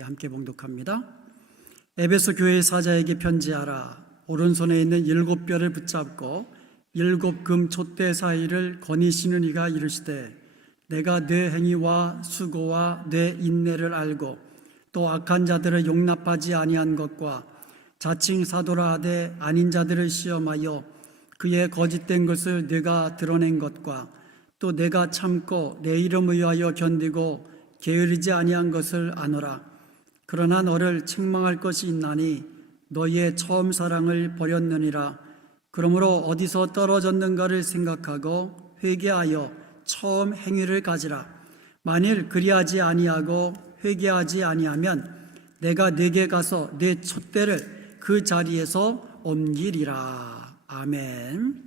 우리 함께 봉독합니다. 에베소 교회 사자에게 편지하라. 오른손에 있는 7뼈를 붙잡고 7 금 촛대 사이를 거니시는 이가 이르시되 내가 네 행위와 수고와 네 인내를 알고 또 악한 자들을 용납하지 아니한 것과 자칭 사도라 하되 아닌 자들을 시험하여 그의 거짓된 것을 네가 드러낸 것과 또 내가 참고 내 이름을 위하여 견디고 게으르지 아니한 것을 아노라. 그러나 너를 책망할 것이 있나니 너희의 처음 사랑을 버렸느니라. 그러므로 어디서 떨어졌는가를 생각하고 회개하여 처음 행위를 가지라. 만일 그리하지 아니하고 회개하지 아니하면 내가 네게 가서 네 촛대를 그 자리에서 옮기리라. 아멘.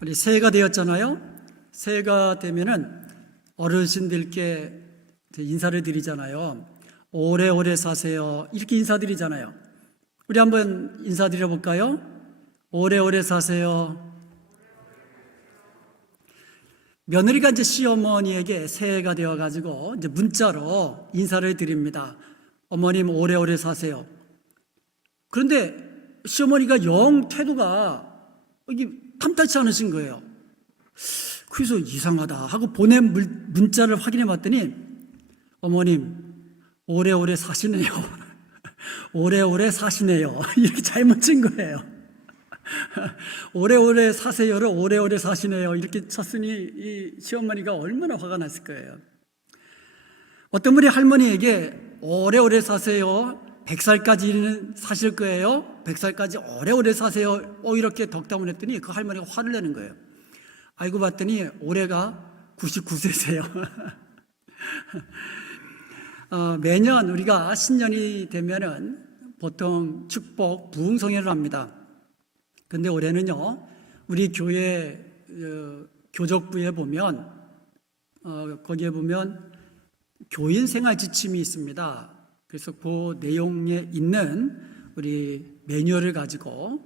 우리 새해가 되었잖아요. 새해가 되면은 어르신들께 인사를 드리잖아요. 오래오래 사세요. 이렇게 인사드리잖아요. 우리 한번 인사드려 볼까요? 오래오래 사세요. 며느리가 이제 시어머니에게 새해가 되어가지고 이제 문자로 인사를 드립니다. 어머님 오래오래 사세요. 그런데 시어머니가 영 태도가 이게 탐탁치 않으신 거예요. 그래서 이상하다 하고 보낸 문자를 확인해 봤더니 어머님 오래오래 사시네요. 오래오래 사시네요. 이렇게 잘못 친 거예요. 오래오래 사세요를 오래오래 사시네요. 이렇게 쳤으니 이 시어머니가 얼마나 화가 났을 거예요. 어떤 분이 할머니에게 오래오래 사세요. 100살까지는 사실 거예요. 100살까지 오래오래 사세요. 이렇게 덕담을 했더니 그 할머니가 화를 내는 거예요. 알고 봤더니 올해가 99세세요. 매년 우리가 신년이 되면은 보통 축복 부흥성회를 합니다. 근데 올해는요, 우리 교회 교적부에 보면 거기에 보면 교인 생활 지침이 있습니다. 그래서 그 내용에 있는 우리 매뉴얼을 가지고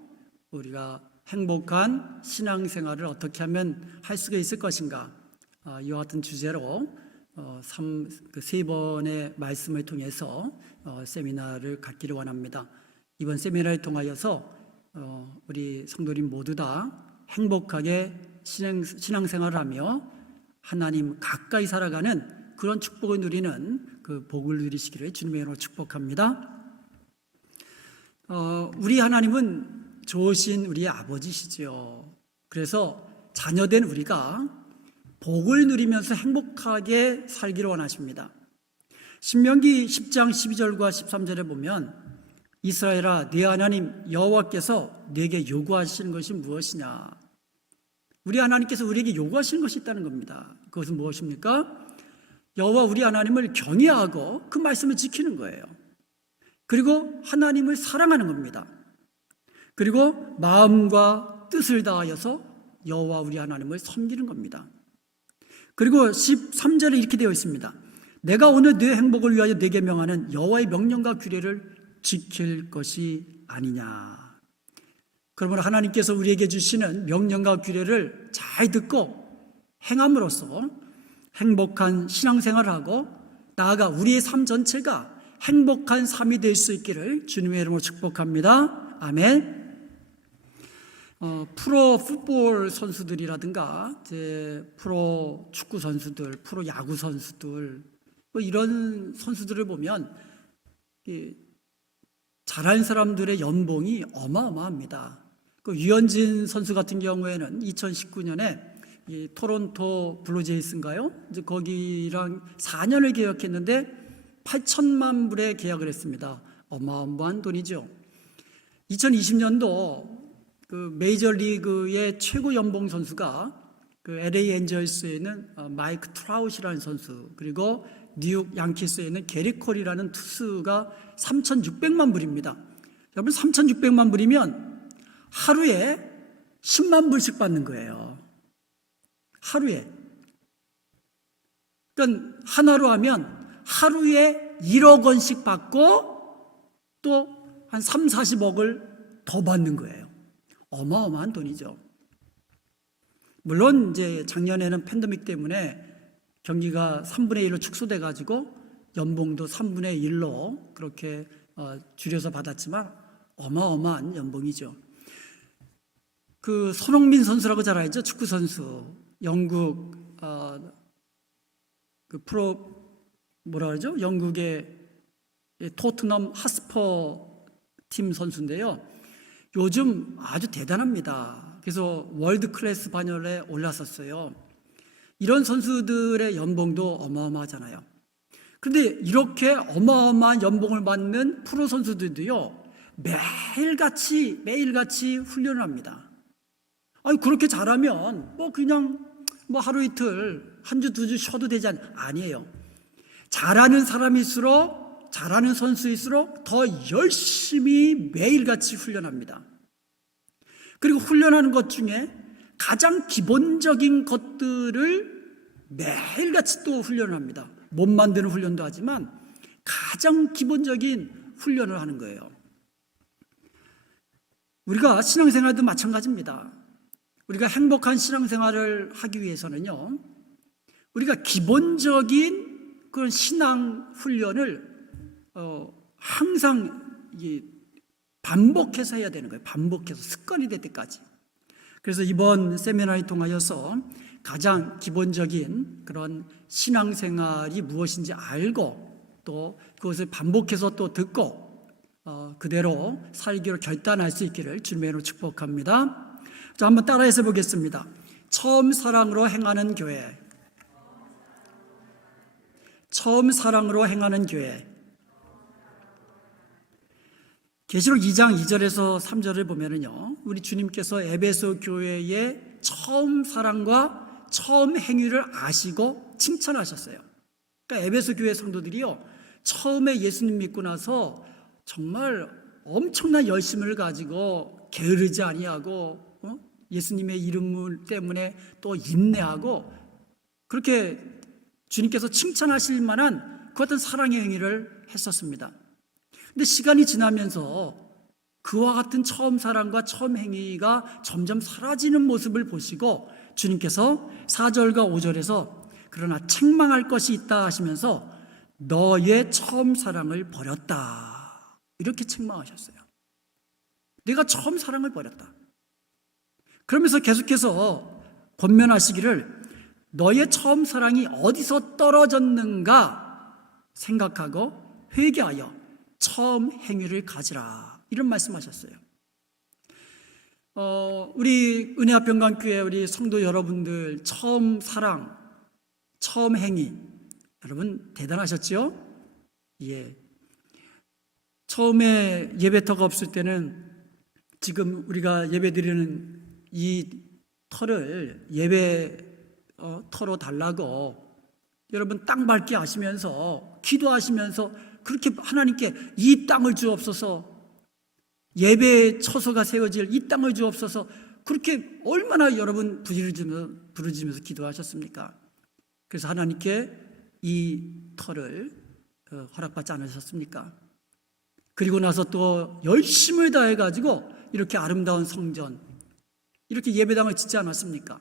우리가 행복한 신앙생활을 어떻게 하면 할 수가 있을 것인가, 이와 같은 주제로 3번의 말씀을 통해서 세미나를 갖기를 원합니다. 이번 세미나를 통하여서 우리 성도님 모두 다 행복하게 신앙생활을 하며 하나님 가까이 살아가는 그런 축복을 누리는 그 복을 누리시기를 주님의 이름으로 축복합니다. 우리 하나님은 좋으신 우리의 아버지시죠. 그래서 자녀된 우리가 복을 누리면서 행복하게 살기를 원하십니다. 신명기 10장 12절과 13절에 보면 이스라엘아 네 하나님 여호와께서 네게 요구하시는 것이 무엇이냐. 우리 하나님께서 우리에게 요구하시는 것이 있다는 겁니다. 그것은 무엇입니까? 여호와 우리 하나님을 경외하고 그 말씀을 지키는 거예요. 그리고 하나님을 사랑하는 겁니다. 그리고 마음과 뜻을 다하여서 여호와 우리 하나님을 섬기는 겁니다. 그리고 13절에 이렇게 되어 있습니다. 내가 오늘 네 행복을 위하여 네게 명하는 여호와의 명령과 규례를 지킬 것이 아니냐. 그러므로 하나님께서 우리에게 주시는 명령과 규례를 잘 듣고 행함으로써 행복한 신앙생활을 하고 나아가 우리의 삶 전체가 행복한 삶이 될 수 있기를 주님의 이름으로 축복합니다. 아멘. 프로 풋볼 선수들이라든가 프로 축구 선수들, 프로 야구 선수들 이런 선수들을 보면 잘하는 사람들의 연봉이 어마어마합니다. 그 유현진 선수 같은 경우에는 2019년에 이 토론토 블루제이스인가요? 이제 거기랑 4년을 계약했는데 8천만 불에 계약을 했습니다. 어마어마한 돈이죠. 2020년도 그 메이저리그의 최고 연봉 선수가 그 LA 엔젤스에 있는 마이크 트라웃이라는 선수, 그리고 뉴욕 양키스에 있는 게리 콜이라는 투수가 3,600만 불입니다. 여러분 3,600만 불이면 하루에 10만 불씩 받는 거예요. 하루에. 그러니까 하나로 하면 하루에 1억 원씩 받고 또 한 3, 40억을 더 받는 거예요. 어마어마한 돈이죠. 물론 이제 작년에는 팬데믹 때문에 경기가 3분의 1로 축소돼 가지고 연봉도 3분의 1로 그렇게 줄여서 받았지만 어마어마한 연봉이죠. 그 손흥민 선수라고 잘 알죠? 축구 선수. 영국 그 뭐라 그러죠? 영국의 토트넘 하스퍼 팀 선수인데요. 요즘 아주 대단합니다. 그래서 월드 클래스 반열에 올랐었어요. 이런 선수들의 연봉도 어마어마하잖아요. 그런데 이렇게 어마어마한 연봉을 받는 프로 선수들도요, 매일같이 훈련을 합니다. 아니, 그렇게 잘하면 그냥 하루 이틀, 한 주, 두 주 쉬어도 되지 아니에요. 잘하는 사람일수록, 잘하는 선수일수록 더 열심히 매일같이 훈련합니다. 그리고 훈련하는 것 중에 가장 기본적인 것들을 매일같이 또 훈련을 합니다. 몸 만드는 훈련도 하지만 가장 기본적인 훈련을 하는 거예요. 우리가 신앙생활도 마찬가지입니다. 우리가 행복한 신앙생활을 하기 위해서는요, 우리가 기본적인 그런 신앙 훈련을 항상 반복해서 해야 되는 거예요. 반복해서 습관이 될 때까지. 그래서 이번 세미나를 통하여서 가장 기본적인 그런 신앙생활이 무엇인지 알고 또 그것을 반복해서 또 듣고 그대로 살기로 결단할 수 있기를 주님의 이름으로 축복합니다. 자, 한번 따라해서 보겠습니다. 처음 사랑으로 행하는 교회. 처음 사랑으로 행하는 교회. 계시록 2장 2절에서 3절을 보면은요, 우리 주님께서 에베소 교회의 처음 사랑과 처음 행위를 아시고 칭찬하셨어요. 그러니까 에베소 교회 성도들이요, 처음에 예수님 믿고 나서 정말 엄청난 열심을 가지고 게으르지 아니하고 예수님의 이름 때문에 또 인내하고 그렇게 주님께서 칭찬하실 만한 그 어떤 사랑의 행위를 했었습니다. 근데 시간이 지나면서 그와 같은 처음 사랑과 처음 행위가 점점 사라지는 모습을 보시고 주님께서 4절과 5절에서 그러나 책망할 것이 있다 하시면서 너의 처음 사랑을 버렸다, 이렇게 책망하셨어요. 내가 처음 사랑을 버렸다. 그러면서 계속해서 권면하시기를 너의 처음 사랑이 어디서 떨어졌는가 생각하고 회개하여 처음 행위를 가지라, 이런 말씀하셨어요. 우리 은혜합병강교회 우리 성도 여러분들 처음 사랑, 처음 행위, 여러분 대단하셨죠? 예. 처음에 예배터가 없을 때는 지금 우리가 예배드리는 이 터를 예배터로 달라고 여러분 땅 밟기 하시면서 기도하시면서 그렇게 하나님께 이 땅을 주옵소서, 예배 처소가 세워질 이 땅을 주옵소서, 그렇게 얼마나 여러분 부르짖으면서 기도하셨습니까? 그래서 하나님께 이 터를 허락받지 않으셨습니까? 그리고 나서 또 열심을 다해가지고 이렇게 아름다운 성전, 이렇게 예배당을 짓지 않았습니까?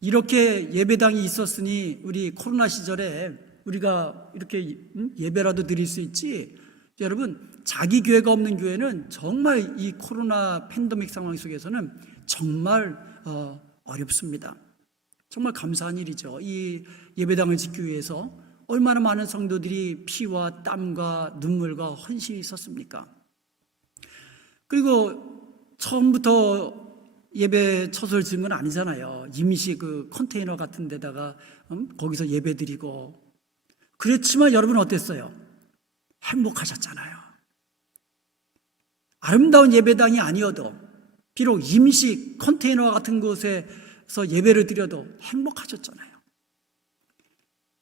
이렇게 예배당이 있었으니 우리 코로나 시절에 우리가 이렇게 예배라도 드릴 수 있지. 여러분, 자기 교회가 없는 교회는 정말 이 코로나 팬데믹 상황 속에서는 정말 어렵습니다. 정말 감사한 일이죠. 이 예배당을 짓기 위해서 얼마나 많은 성도들이 피와 땀과 눈물과 헌신이 있었습니까? 그리고 처음부터 예배 처소를 지은 건 아니잖아요. 임시 그 컨테이너 같은 데다가 거기서 예배 드리고 그렇지만 여러분 어땠어요? 행복하셨잖아요. 아름다운 예배당이 아니어도 비록 임시 컨테이너 같은 곳에서 예배를 드려도 행복하셨잖아요.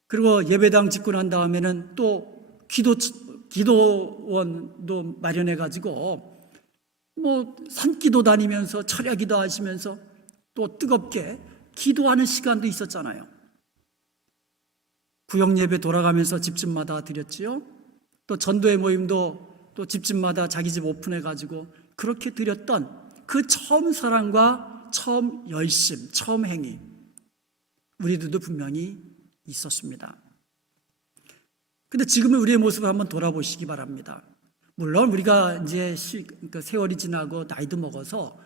그리고 예배당 짓고 난 다음에는 또 기도원도 마련해가지고 산기도 다니면서 철야기도 하시면서 또 뜨겁게 기도하는 시간도 있었잖아요. 구역예배 돌아가면서 집집마다 드렸지요. 또 전도회 모임도 또 집집마다 자기 집 오픈해가지고 그렇게 드렸던 그 처음 사랑과 처음 열심, 처음 행위, 우리들도 분명히 있었습니다. 근데 지금의 우리의 모습을 한번 돌아보시기 바랍니다. 물론 우리가 이제 그러니까 세월이 지나고 나이도 먹어서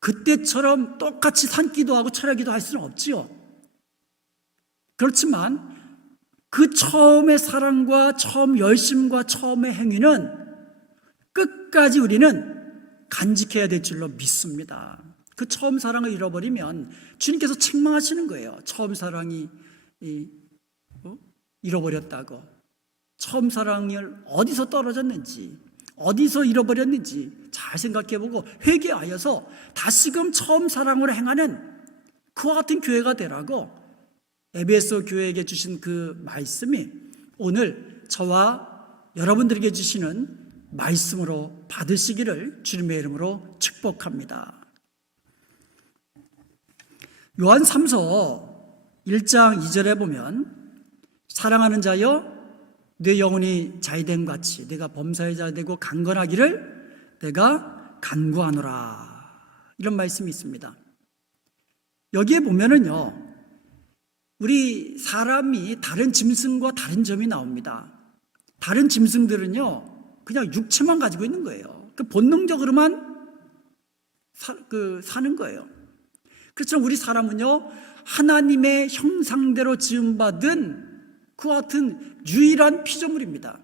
그때처럼 똑같이 산기도 하고 철야기도 할 수는 없지요. 그렇지만 그 처음의 사랑과 처음 열심과 처음의 행위는 끝까지 우리는 간직해야 될 줄로 믿습니다. 그 처음 사랑을 잃어버리면 주님께서 책망하시는 거예요. 처음 사랑이 잃어버렸다고. 처음 사랑을 어디서 떨어졌는지, 어디서 잃어버렸는지 잘 생각해보고 회개하여서 다시금 처음 사랑으로 행하는 그와 같은 교회가 되라고 에베소 교회에게 주신 그 말씀이 오늘 저와 여러분들에게 주시는 말씀으로 받으시기를 주님의 이름으로 축복합니다. 요한 3서 1장 2절에 보면 사랑하는 자여 내 영혼이 자유됨 같이 내가 범사의 자 되고 강건하기를 내가 간구하노라, 이런 말씀이 있습니다. 여기에 보면은요, 우리 사람이 다른 짐승과 다른 점이 나옵니다. 다른 짐승들은요 그냥 육체만 가지고 있는 거예요. 그 본능적으로만 사는 거예요. 그렇지만 우리 사람은요 하나님의 형상대로 지음받은 그와 같은 유일한 피조물입니다.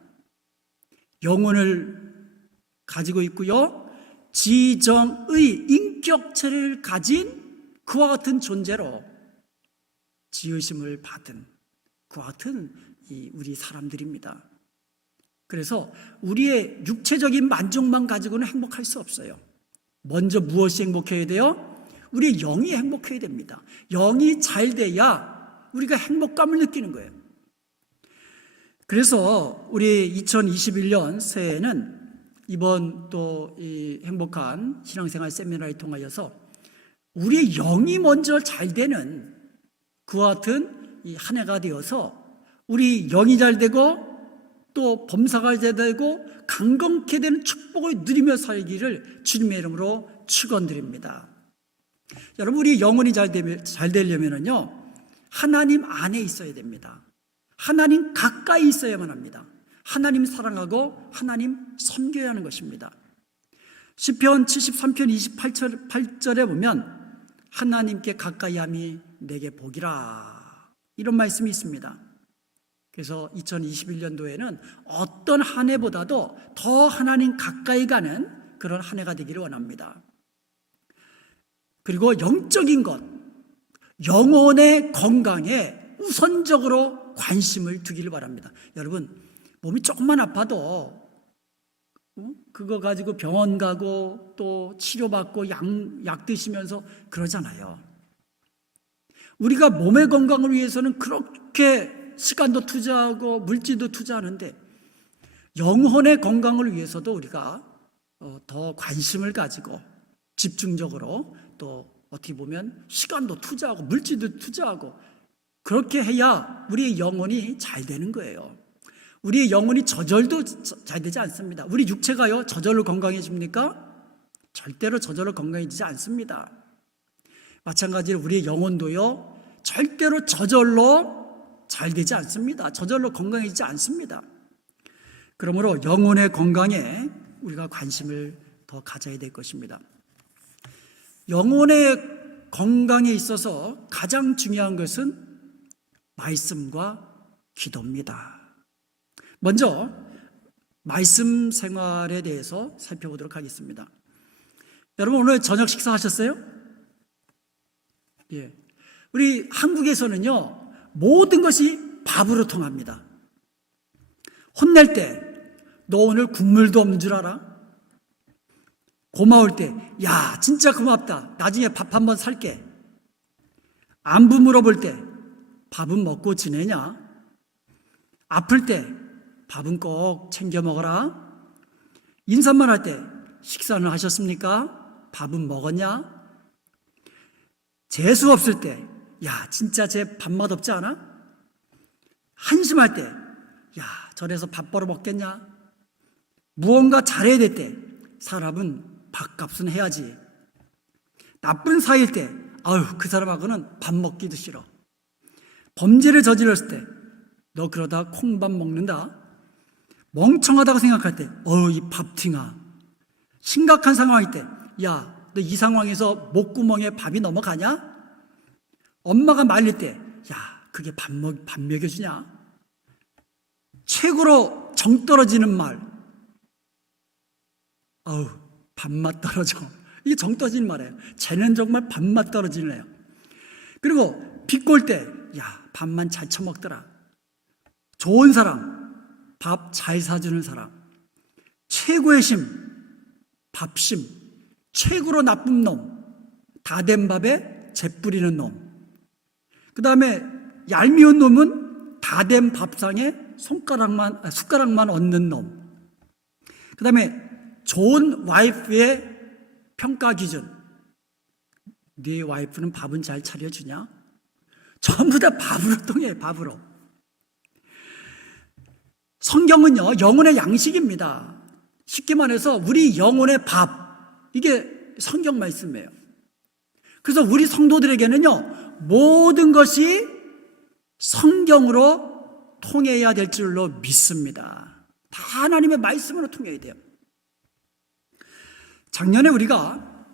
영혼을 가지고 있고요, 지정의 인격체를 가진 그와 같은 존재로 지으심을 받은 그와 같은 우리 사람들입니다. 그래서 우리의 육체적인 만족만 가지고는 행복할 수 없어요. 먼저 무엇이 행복해야 돼요? 우리의 영이 행복해야 됩니다. 영이 잘 돼야 우리가 행복감을 느끼는 거예요. 그래서 우리 2021년 새해에는 이번 또 이 행복한 신앙생활 세미나를 통하여서 우리의 영이 먼저 잘 되는 그와 같은 이 한 해가 되어서 우리 영이 잘 되고 또 범사가 잘 되고 강건케 되는 축복을 누리며 살기를 주님의 이름으로 축원드립니다. 여러분, 우리 영혼이 잘 되려면요 하나님 안에 있어야 됩니다. 하나님 가까이 있어야만 합니다. 하나님 사랑하고 하나님 섬겨야 하는 것입니다. 시편 73편 28절에 보면 하나님께 가까이함이 내게 복이라, 이런 말씀이 있습니다. 그래서 2021년도에는 어떤 한 해보다도 더 하나님 가까이 가는 그런 한 해가 되기를 원합니다. 그리고 영적인 것, 영혼의 건강에 우선적으로 관심을 두기를 바랍니다. 여러분, 몸이 조금만 아파도 그거 가지고 병원 가고 또 치료받고 약 드시면서 그러잖아요. 우리가 몸의 건강을 위해서는 그렇게 시간도 투자하고 물질도 투자하는데 영혼의 건강을 위해서도 우리가 더 관심을 가지고 집중적으로 또 어떻게 보면 시간도 투자하고 물질도 투자하고 그렇게 해야 우리의 영혼이 잘 되는 거예요. 우리의 영혼이 저절도 잘 되지 않습니다. 우리 육체가요 저절로 건강해집니까? 절대로 저절로 건강해지지 않습니다. 마찬가지로 우리의 영혼도요 절대로 저절로 잘 되지 않습니다. 저절로 건강해지지 않습니다. 그러므로 영혼의 건강에 우리가 관심을 더 가져야 될 것입니다. 영혼의 건강에 있어서 가장 중요한 것은 말씀과 기도입니다. 먼저 말씀 생활에 대해서 살펴보도록 하겠습니다. 여러분, 오늘 저녁 식사하셨어요? 예. 우리 한국에서는요 모든 것이 밥으로 통합니다. 혼낼 때 너 오늘 국물도 없는 줄 알아? 고마울 때 야 진짜 고맙다, 나중에 밥 한번 살게. 안부 물어볼 때 밥은 먹고 지내냐? 아플 때 밥은 꼭 챙겨 먹어라. 인사만 할 때 식사는 하셨습니까? 밥은 먹었냐? 재수 없을 때 야 진짜 쟤 밥맛 없지 않아? 한심할 때 야 저래서 밥 벌어 먹겠냐? 무언가 잘해야 될 때 사람은 밥값은 해야지. 나쁜 사이일 때 아유 그 사람하고는 밥 먹기도 싫어. 범죄를 저질렀을 때 너 그러다 콩밥 먹는다, 멍청하다고 생각할 때, 이 밥팅아. 심각한 상황일 때, 야, 너 이 상황에서 목구멍에 밥이 넘어가냐? 엄마가 말릴 때, 야, 그게 밥 먹여주냐? 최고로 정 떨어지는 말, 밥맛 떨어져. 이게 정 떨어지는 말이에요. 쟤는 정말 밥맛 떨어지네요. 그리고 비꼴 때, 야, 밥만 잘 처먹더라. 좋은 사람, 밥 잘 사주는 사람, 최고의 심, 밥심, 최고로 나쁜 놈, 다 된 밥에 재 뿌리는 놈. 그 다음에 얄미운 놈은 다 된 밥상에 숟가락만 얹는 놈. 그 다음에 좋은 와이프의 평가 기준. 네 와이프는 밥은 잘 차려주냐? 전부 다 밥으로 통해, 밥으로. 성경은요, 영혼의 양식입니다. 쉽게 말해서 우리 영혼의 밥, 이게 성경 말씀이에요. 그래서 우리 성도들에게는요, 모든 것이 성경으로 통해야 될 줄로 믿습니다. 다 하나님의 말씀으로 통해야 돼요. 작년에 우리가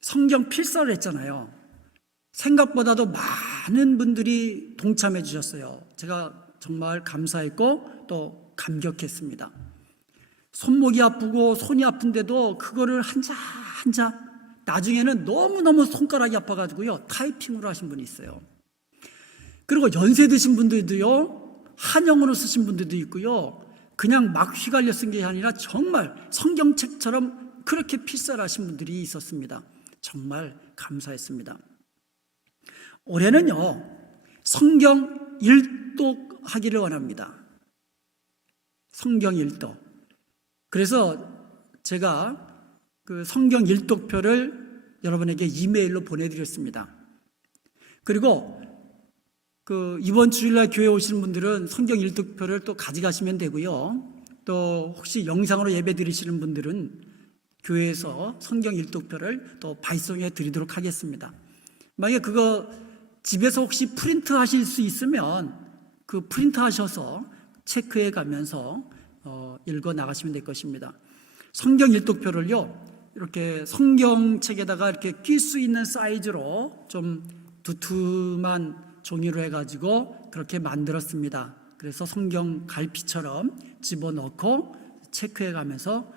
성경 필사를 했잖아요. 생각보다도 많은 분들이 동참해 주셨어요. 제가 정말 감사했고 또 감격했습니다. 손목이 아프고 손이 아픈데도 그거를 한자 나중에는 너무너무 손가락이 아파가지고요, 타이핑으로 하신 분이 있어요. 그리고 연세 드신 분들도요, 한영어로 쓰신 분들도 있고요, 그냥 막 휘갈려 쓴 게 아니라 정말 성경책처럼 그렇게 필사를 하신 분들이 있었습니다. 정말 감사했습니다. 올해는요, 성경 일독하기를 원합니다. 성경 일독. 그래서 제가 그 성경 일독표를 여러분에게 이메일로 보내드렸습니다. 그리고 그 이번 주일날 교회 오시는 분들은 성경 일독표를 또 가져가시면 되고요. 또 혹시 영상으로 예배 드리시는 분들은 교회에서 성경 일독표를 또 발송해 드리도록 하겠습니다. 만약에 그거 집에서 혹시 프린트 하실 수 있으면 그 프린트 하셔서 체크해 가면서 읽어 나가시면 될 것입니다. 성경 일독표를요, 이렇게 성경책에다가 이렇게 낄 수 있는 사이즈로 좀 두툼한 종이로 해가지고 그렇게 만들었습니다. 그래서 성경 갈피처럼 집어넣고 체크해 가면서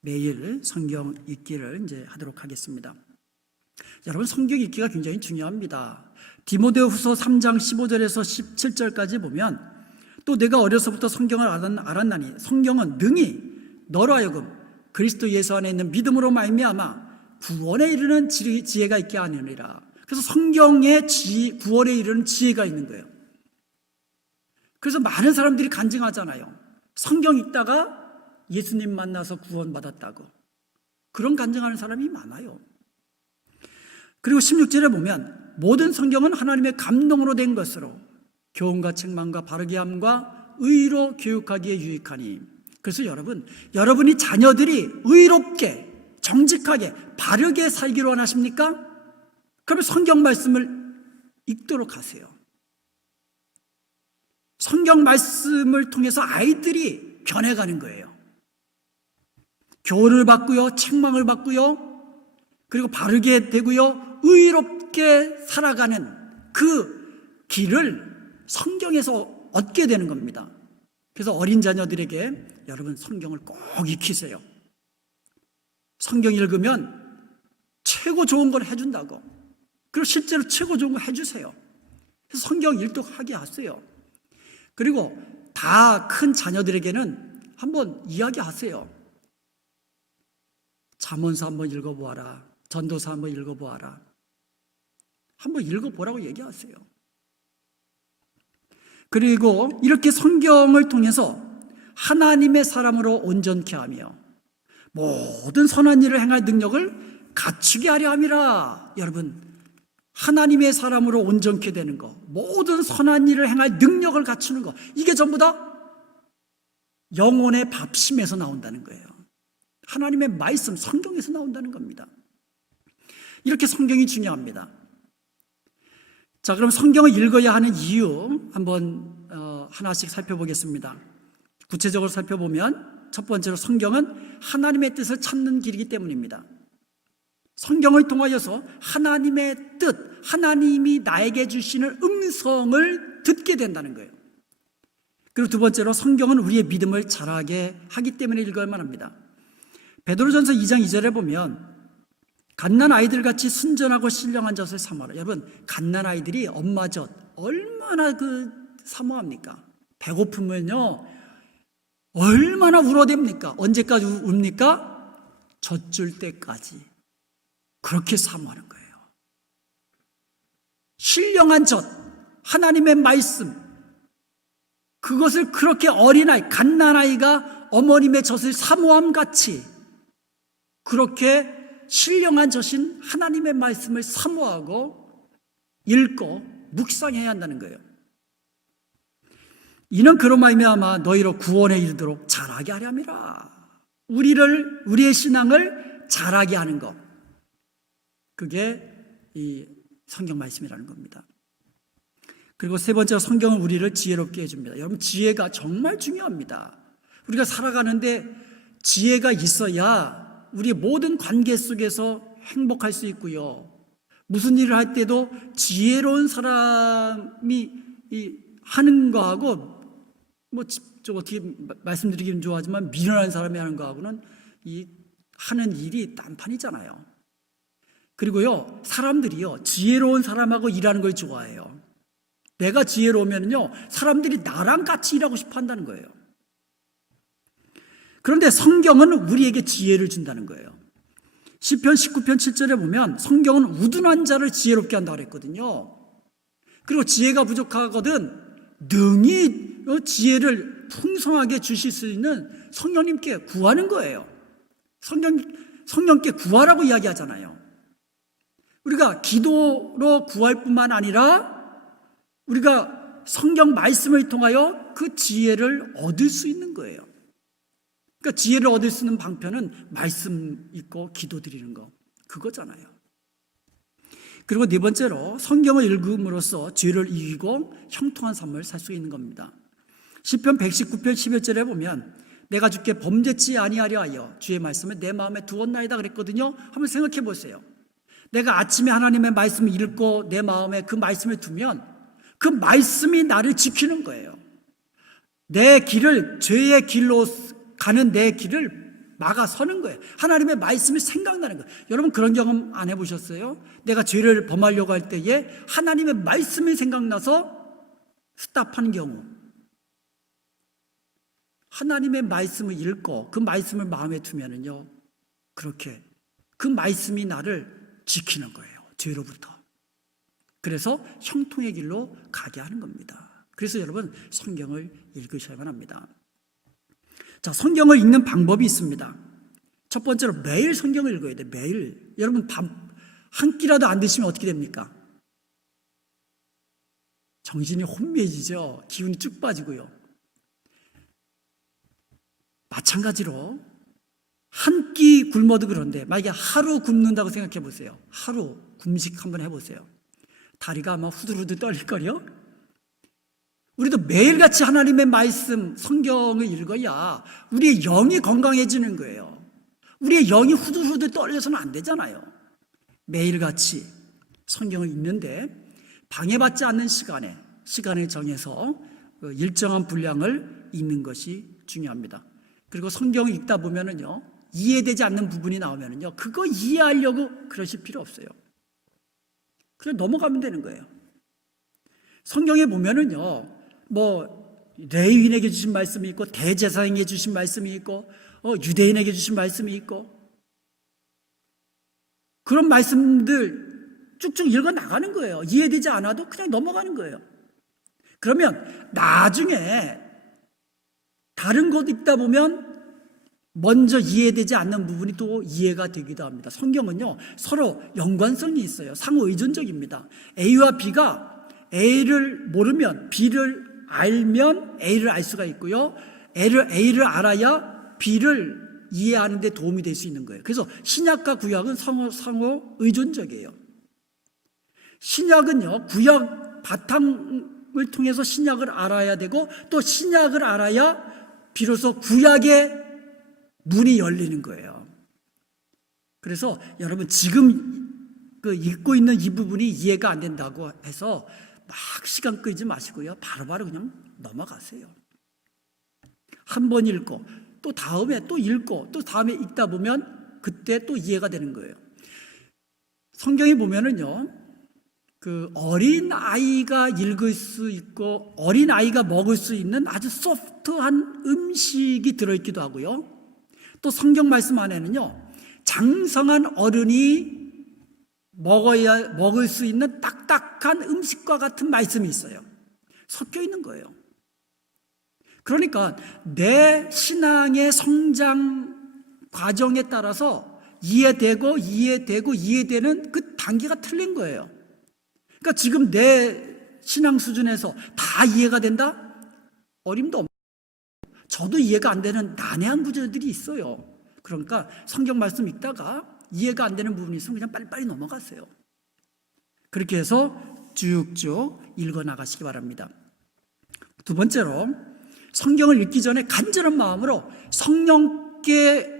매일 성경 읽기를 이제 하도록 하겠습니다. 여러분, 성경 읽기가 굉장히 중요합니다. 디모데후서 3장 15절에서 17절까지 보면, 또 내가 어려서부터 성경을 알았나니 성경은 능히 너로 하여금 그리스도 예수 안에 있는 믿음으로 말미암아 구원에 이르는 지혜가 있게 하느니라. 그래서 성경에 구원에 이르는 지혜가 있는 거예요. 그래서 많은 사람들이 간증하잖아요. 성경 읽다가 예수님 만나서 구원받았다고. 그런 간증하는 사람이 많아요. 그리고 16절에 보면 모든 성경은 하나님의 감동으로 된 것으로 교훈과 책망과 바르게 함과 의로 교육하기에 유익하니. 그래서 여러분이 자녀들이 의롭게, 정직하게, 바르게 살기로 원하십니까? 그러면 성경 말씀을 읽도록 하세요. 성경 말씀을 통해서 아이들이 변해가는 거예요. 교훈을 받고요, 책망을 받고요, 그리고 바르게 되고요, 의롭게 살아가는 그 길을 성경에서 얻게 되는 겁니다. 그래서 어린 자녀들에게 여러분 성경을 꼭 익히세요. 성경 읽으면 최고 좋은 걸 해준다고. 그리고 실제로 최고 좋은 거 해주세요. 그래서 성경 일독하게 하세요. 그리고 다 큰 자녀들에게는 한번 이야기하세요. 잠언서 한번 읽어보아라. 전도서 한번 읽어보아라. 한번 읽어보라고 얘기하세요. 그리고 이렇게 성경을 통해서 하나님의 사람으로 온전케 하며 모든 선한 일을 행할 능력을 갖추게 하려 함이라. 여러분, 하나님의 사람으로 온전케 되는 것, 모든 선한 일을 행할 능력을 갖추는 것, 이게 전부 다 영혼의 밥심에서 나온다는 거예요. 하나님의 말씀, 성경에서 나온다는 겁니다. 이렇게 성경이 중요합니다. 자, 그럼 성경을 읽어야 하는 이유 한번 하나씩 살펴보겠습니다. 구체적으로 살펴보면 첫 번째로 성경은 하나님의 뜻을 찾는 길이기 때문입니다. 성경을 통하여서 하나님의 뜻, 하나님이 나에게 주시는 음성을 듣게 된다는 거예요. 그리고 두 번째로 성경은 우리의 믿음을 자라게 하기 때문에 읽어야만 합니다. 베드로전서 2장 2절에 보면 갓난 아이들같이 순전하고 신령한 젖을 사모하라. 여러분, 갓난 아이들이 엄마 젖 얼마나 사모합니까? 배고프면요 얼마나 울어댑니까? 언제까지 웁니까? 젖줄 때까지. 그렇게 사모하는 거예요. 신령한 젖, 하나님의 말씀, 그것을 그렇게 어린아이, 갓난아이가 어머님의 젖을 사모함같이 그렇게 신령한 젖인 하나님의 말씀을 사모하고 읽고 묵상해야 한다는 거예요. 이는 그로 말미암아 너희로 구원에 이르도록 자라게 하려 함이라. 우리의 신앙을 자라게 하는 것, 그게 이 성경 말씀이라는 겁니다. 그리고 세 번째로 성경은 우리를 지혜롭게 해줍니다. 여러분, 지혜가 정말 중요합니다. 우리가 살아가는데 지혜가 있어야 우리의 모든 관계 속에서 행복할 수 있고요. 무슨 일을 할 때도 지혜로운 사람이 하는 거하고 좀 어떻게 말씀드리기는 좋아하지만 미련한 사람이 하는 거하고는 하는 일이 딴판이잖아요. 그리고요, 사람들이요 지혜로운 사람하고 일하는 걸 좋아해요. 내가 지혜로우면요 사람들이 나랑 같이 일하고 싶어 한다는 거예요. 그런데 성경은 우리에게 지혜를 준다는 거예요. 시편 19편 7절에 보면 성경은 우둔한 자를 지혜롭게 한다고 그랬거든요. 그리고 지혜가 부족하거든 능히 지혜를 풍성하게 주실 수 있는 성령님께 구하는 거예요. 성령께 구하라고 이야기하잖아요. 우리가 기도로 구할 뿐만 아니라 우리가 성경 말씀을 통하여 그 지혜를 얻을 수 있는 거예요. 그러니까 지혜를 얻을 수 있는 방편은 말씀 읽고 기도 드리는 거, 그거잖아요. 그리고 네 번째로 성경을 읽음으로써 죄를 이기고 형통한 삶을 살 수 있는 겁니다. 시편 119편 11절에 보면 내가 주께 범죄치 아니하려 하여 주의 말씀을 내 마음에 두었나이다 그랬거든요. 한번 생각해 보세요. 내가 아침에 하나님의 말씀을 읽고 내 마음에 그 말씀을 두면 그 말씀이 나를 지키는 거예요. 내 길을, 죄의 길로 가는 내 길을 막아서는 거예요. 하나님의 말씀이 생각나는 거예요. 여러분 그런 경험 안 해보셨어요? 내가 죄를 범하려고 할 때에 하나님의 말씀이 생각나서 스탑하는 경우, 하나님의 말씀을 읽고 그 말씀을 마음에 두면은요 그렇게 그 말씀이 나를 지키는 거예요, 죄로부터. 그래서 형통의 길로 가게 하는 겁니다. 그래서 여러분 성경을 읽으셔야만 합니다. 자, 성경을 읽는 방법이 있습니다. 첫 번째로 매일 성경을 읽어야 돼요. 매일. 여러분 밥 한 끼라도 안 드시면 어떻게 됩니까? 정신이 혼미해지죠. 기운이 쭉 빠지고요. 마찬가지로 한 끼 굶어도 그런데 만약에 하루 굶는다고 생각해 보세요. 하루 금식 한번 해보세요. 다리가 아마 후들후들 떨릴걸요? 우리도 매일같이 하나님의 말씀, 성경을 읽어야 우리의 영이 건강해지는 거예요. 우리의 영이 후들후들 떨려서는 안 되잖아요. 매일같이 성경을 읽는데 방해받지 않는 시간을 정해서 일정한 분량을 읽는 것이 중요합니다. 그리고 성경을 읽다 보면은요, 이해되지 않는 부분이 나오면은요, 그거 이해하려고 그러실 필요 없어요. 그냥 넘어가면 되는 거예요. 성경에 보면은요, 레위인에게 주신 말씀이 있고, 대제사장에게 주신 말씀이 있고, 유대인에게 주신 말씀이 있고, 그런 말씀들 쭉쭉 읽어 나가는 거예요. 이해되지 않아도 그냥 넘어가는 거예요. 그러면 나중에 다른 것 읽다 보면 먼저 이해되지 않는 부분이 또 이해가 되기도 합니다. 성경은요 서로 연관성이 있어요. 상호 의존적입니다. A와 B가 A를 모르면 B를 알면 A를 알 수가 있고요, A를 알아야 B를 이해하는 데 도움이 될 수 있는 거예요. 그래서 신약과 구약은 상호 의존적이에요. 신약은요 구약 바탕을 통해서 신약을 알아야 되고 또 신약을 알아야 비로소 구약의 문이 열리는 거예요. 그래서 여러분 지금 읽고 있는 이 부분이 이해가 안 된다고 해서 막 시간 끌지 마시고요. 바로바로 그냥 넘어가세요. 한 번 읽고 또 다음에 또 읽고 또 다음에 읽다 보면 그때 또 이해가 되는 거예요. 성경에 보면은요, 어린 아이가 읽을 수 있고 어린 아이가 먹을 수 있는 아주 소프트한 음식이 들어있기도 하고요. 또 성경 말씀 안에는요, 장성한 어른이 먹을 수 있는 딱딱한 음식과 같은 말씀이 있어요. 섞여 있는 거예요. 그러니까 내 신앙의 성장 과정에 따라서 이해되는 그 단계가 틀린 거예요. 그러니까 지금 내 신앙 수준에서 다 이해가 된다? 어림도 없고 저도 이해가 안 되는 난해한 구절들이 있어요. 그러니까 성경 말씀 읽다가 이해가 안 되는 부분이 있으면 그냥 빨리빨리 넘어가세요. 그렇게 해서 쭉쭉 읽어 나가시기 바랍니다. 두 번째로, 성경을 읽기 전에 간절한 마음으로 성령께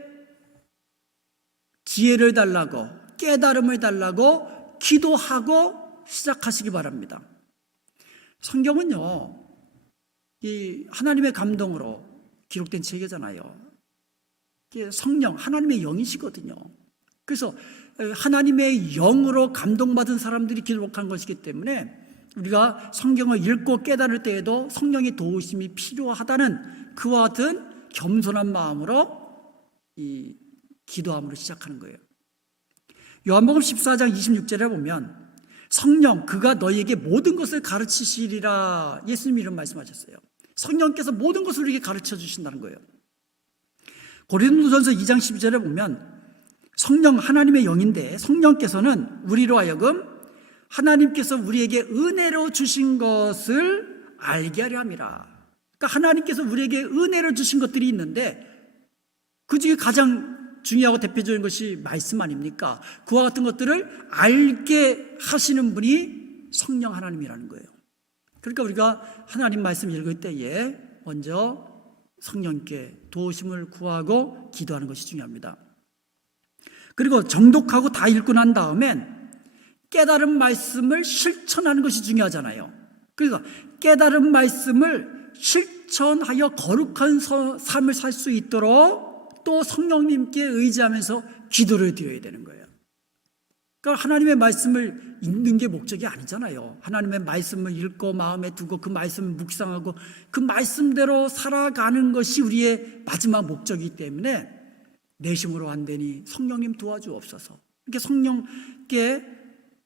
지혜를 달라고, 깨달음을 달라고 기도하고 시작하시기 바랍니다. 성경은요, 이 하나님의 감동으로 기록된 책이잖아요. 성령, 하나님의 영이시거든요. 그래서 하나님의 영으로 감동받은 사람들이 기록한 것이기 때문에 우리가 성경을 읽고 깨달을 때에도 성령의 도우심이 필요하다는 그와 같은 겸손한 마음으로 이 기도함으로 시작하는 거예요. 요한복음 14장 26절에 보면 성령, 그가 너희에게 모든 것을 가르치시리라, 예수님이 이런 말씀하셨어요. 성령께서 모든 것을 우리에게 가르쳐 주신다는 거예요. 고린도전서 2장 12절에 보면 성령, 하나님의 영인데 성령께서는 우리로 하여금 하나님께서 우리에게 은혜로 주신 것을 알게 하려 함이라. 그러니까 하나님께서 우리에게 은혜로 주신 것들이 있는데 그 중에 가장 중요하고 대표적인 것이 말씀 아닙니까? 그와 같은 것들을 알게 하시는 분이 성령 하나님이라는 거예요. 그러니까 우리가 하나님 말씀 읽을 때에 먼저 성령께 도우심을 구하고 기도하는 것이 중요합니다. 그리고 정독하고 다 읽고 난 다음엔 깨달은 말씀을 실천하는 것이 중요하잖아요. 그래서 깨달은 말씀을 실천하여 거룩한 삶을 살 수 있도록 또 성령님께 의지하면서 기도를 드려야 되는 거예요. 그러니까 하나님의 말씀을 읽는 게 목적이 아니잖아요. 하나님의 말씀을 읽고 마음에 두고 그 말씀을 묵상하고 그 말씀대로 살아가는 것이 우리의 마지막 목적이기 때문에 내심으로 안 되니 성령님 도와주옵소서. 이렇게 성령께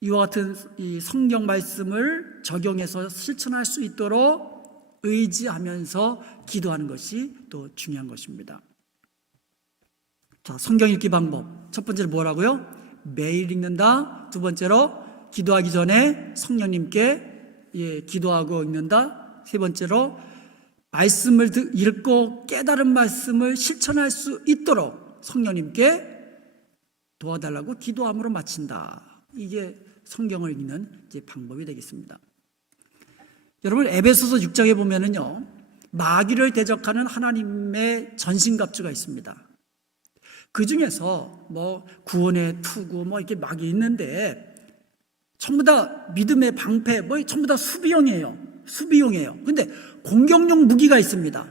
이와 같은 이 성경 말씀을 적용해서 실천할 수 있도록 의지하면서 기도하는 것이 또 중요한 것입니다. 자, 성경 읽기 방법. 첫 번째로 뭐라고요? 매일 읽는다. 두 번째로 기도하기 전에 성령님께 기도하고 읽는다. 세 번째로 말씀을 읽고 깨달은 말씀을 실천할 수 있도록 성령님께 도와달라고 기도함으로 마친다. 이게 성경을 읽는 이제 방법이 되겠습니다. 여러분, 에베소서 6장에 보면은요, 마귀를 대적하는 하나님의 전신갑주가 있습니다. 그 중에서 구원의 투구 이렇게 막 있는데 전부 다 믿음의 방패 전부 다 수비용이에요. 근데 공격용 무기가 있습니다.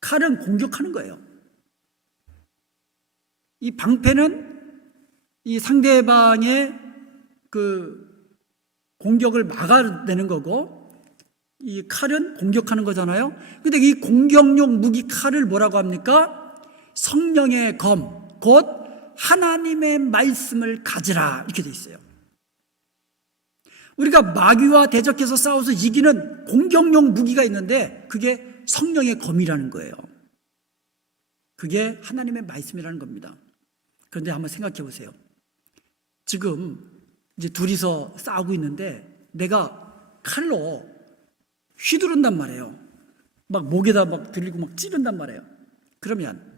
칼은 공격하는 거예요. 이 방패는 이 상대방의 그 공격을 막아내는 거고 이 칼은 공격하는 거잖아요. 근데 이 공격용 무기 칼을 뭐라고 합니까? 성령의 검, 곧 하나님의 말씀을 가지라, 이렇게 돼 있어요. 우리가 마귀와 대적해서 싸워서 이기는 공격용 무기가 있는데 그게 성령의 검이라는 거예요. 그게 하나님의 말씀이라는 겁니다. 그런데 한번 생각해 보세요. 지금 이제 둘이서 싸우고 있는데 내가 칼로 휘두른단 말이에요. 목에다 들리고 찌른단 말이에요. 그러면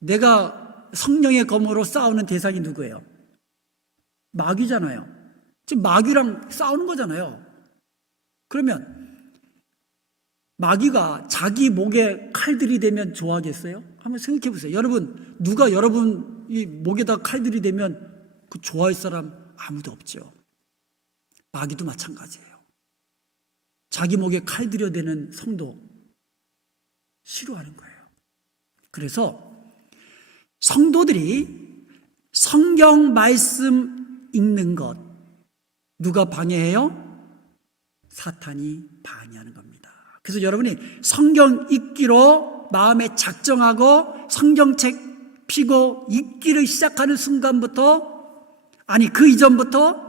내가 성령의 검으로 싸우는 대상이 누구예요? 마귀잖아요. 지금 마귀랑 싸우는 거잖아요. 그러면 마귀가 자기 목에 칼들이 대면 좋아하겠어요? 한번 생각해 보세요. 여러분, 누가 여러분 이 목에다 칼들이 대면 그 좋아할 사람 아무도 없죠. 마귀도 마찬가지예요. 자기 목에 칼 들여대는 성도 싫어하는 거예요. 그래서 성도들이 성경 말씀 읽는 것 누가 방해해요? 사탄이 방해하는 겁니다. 그래서 여러분이 성경 읽기로 마음에 작정하고 성경책 피고 읽기를 시작하는 순간부터, 아니 그 이전부터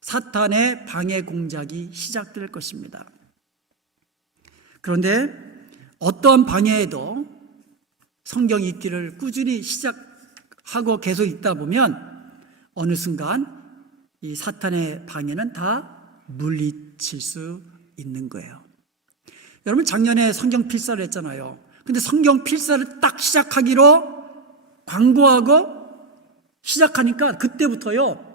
사탄의 방해 공작이 시작될 것입니다. 그런데 어떠한 방해에도 성경 읽기를 꾸준히 시작하고 계속 읽다 보면 어느 순간 이 사탄의 방해는 다 물리칠 수 있는 거예요. 여러분, 작년에 성경 필사를 했잖아요. 근데 성경 필사를 딱 시작하기로 광고하고 시작하니까 그때부터요,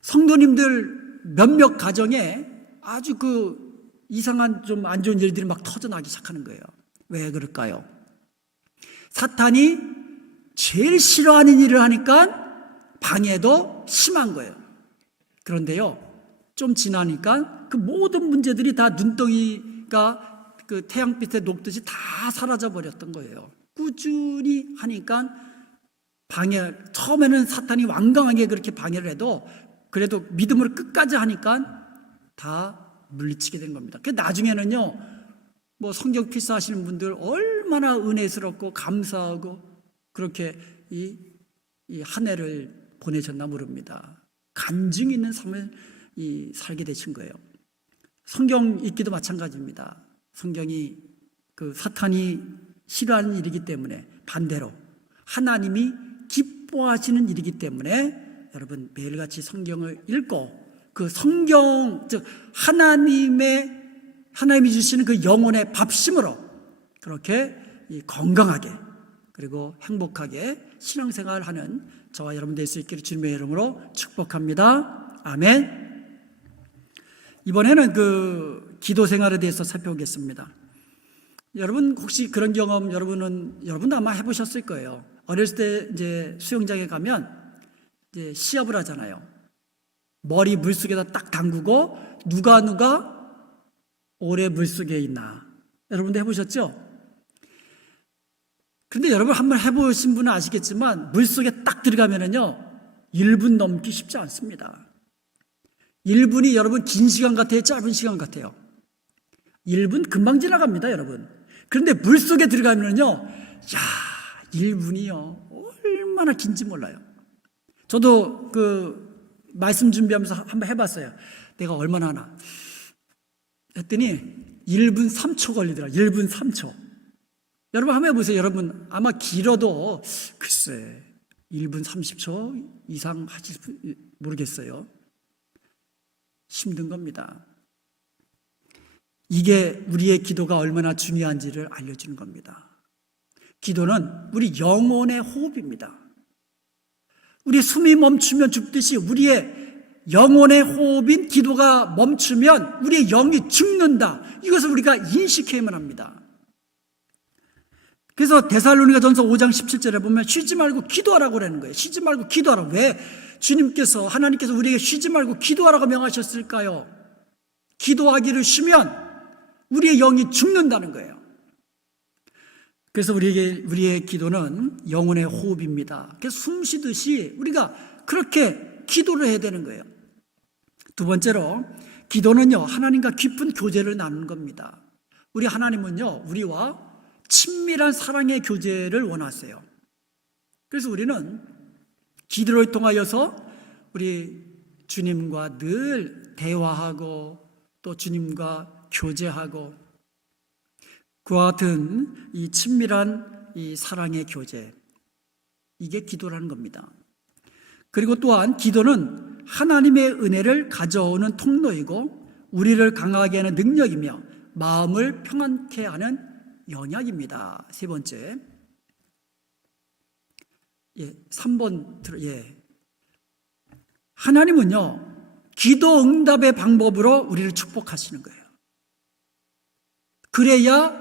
성도님들 몇몇 가정에 아주 그 이상한 좀 안 좋은 일들이 막 터져나기 시작하는 거예요. 왜 그럴까요? 사탄이 제일 싫어하는 일을 하니까 방해도 심한 거예요. 그런데요, 좀 지나니까 그 모든 문제들이 다 눈덩이가 그 태양빛에 녹듯이 다 사라져 버렸던 거예요. 꾸준히 하니까 처음에는 사탄이 완강하게 그렇게 방해를 해도 그래도 믿음으로 끝까지 하니까 다 물리치게 된 겁니다. 그 나중에는요, 뭐 성경 필사하시는 분들 얼마나 은혜스럽고 감사하고 그렇게 이 한 해를 보내셨나 모릅니다. 간증 있는 삶을 살게 되신 거예요. 성경 읽기도 마찬가지입니다. 성경이 그 사탄이 싫어하는 일이기 때문에 반대로 하나님이 기뻐하시는 일이기 때문에 여러분 매일같이 성경을 읽고 그 성경, 즉 하나님이 주시는 그 영혼의 밥심으로 그렇게 건강하게 그리고 행복하게 신앙생활을 하는 저와 여러분 될 수 있기를 주님의 이름으로 축복합니다. 아멘. 이번에는 그 기도 생활에 대해서 살펴보겠습니다. 여러분 혹시 그런 경험 여러분도 아마 해보셨을 거예요. 어렸을 때 이제 수영장에 가면 이제 시합을 하잖아요. 머리 물속에다 딱 담그고 누가 오래 물속에 있나. 여러분도 해보셨죠? 그런데 여러분 한번 해보신 분은 아시겠지만 물속에 딱 들어가면은요 1분 넘기 쉽지 않습니다. 1분이 여러분 긴 시간 같아요? 짧은 시간 같아요? 1분 금방 지나갑니다, 여러분. 그런데 물속에 들어가면은요 1분이요 얼마나 긴지 몰라요. 저도 그 말씀 준비하면서 한번 해봤어요. 내가 얼마나 하나 했더니 1분 3초 걸리더라. 1분 3초. 여러분 한번 해보세요. 여러분 아마 길어도 글쎄 1분 30초 이상 하실 모르겠어요. 힘든 겁니다. 이게 우리의 기도가 얼마나 중요한지를 알려주는 겁니다. 기도는 우리 영혼의 호흡입니다. 우리 숨이 멈추면 죽듯이 우리의 영혼의 호흡인 기도가 멈추면 우리의 영이 죽는다. 이것을 우리가 인식해야만 합니다. 그래서 데살로니가전서 5장 17절에 보면 쉬지 말고 기도하라고 그러는 거예요. 쉬지 말고 기도하라. 왜 하나님께서 우리에게 쉬지 말고 기도하라고 명하셨을까요? 기도하기를 쉬면 우리의 영이 죽는다는 거예요. 그래서 우리의 기도는 영혼의 호흡입니다. 그래서 숨 쉬듯이 우리가 그렇게 기도를 해야 되는 거예요. 두 번째로 기도는요 하나님과 깊은 교제를 나누는 겁니다. 우리 하나님은요 우리와 친밀한 사랑의 교제를 원하세요. 그래서 우리는 기도를 통하여서 우리 주님과 늘 대화하고 또 주님과 교제하고 그와 같은 이 친밀한 이 사랑의 교제, 이게 기도라는 겁니다. 그리고 또한 기도는 하나님의 은혜를 가져오는 통로이고 우리를 강하게 하는 능력이며 마음을 평안케 하는 영역입니다. 세 번째, 3번 하나님은요 기도 응답의 방법으로 우리를 축복하시는 거예요. 그래야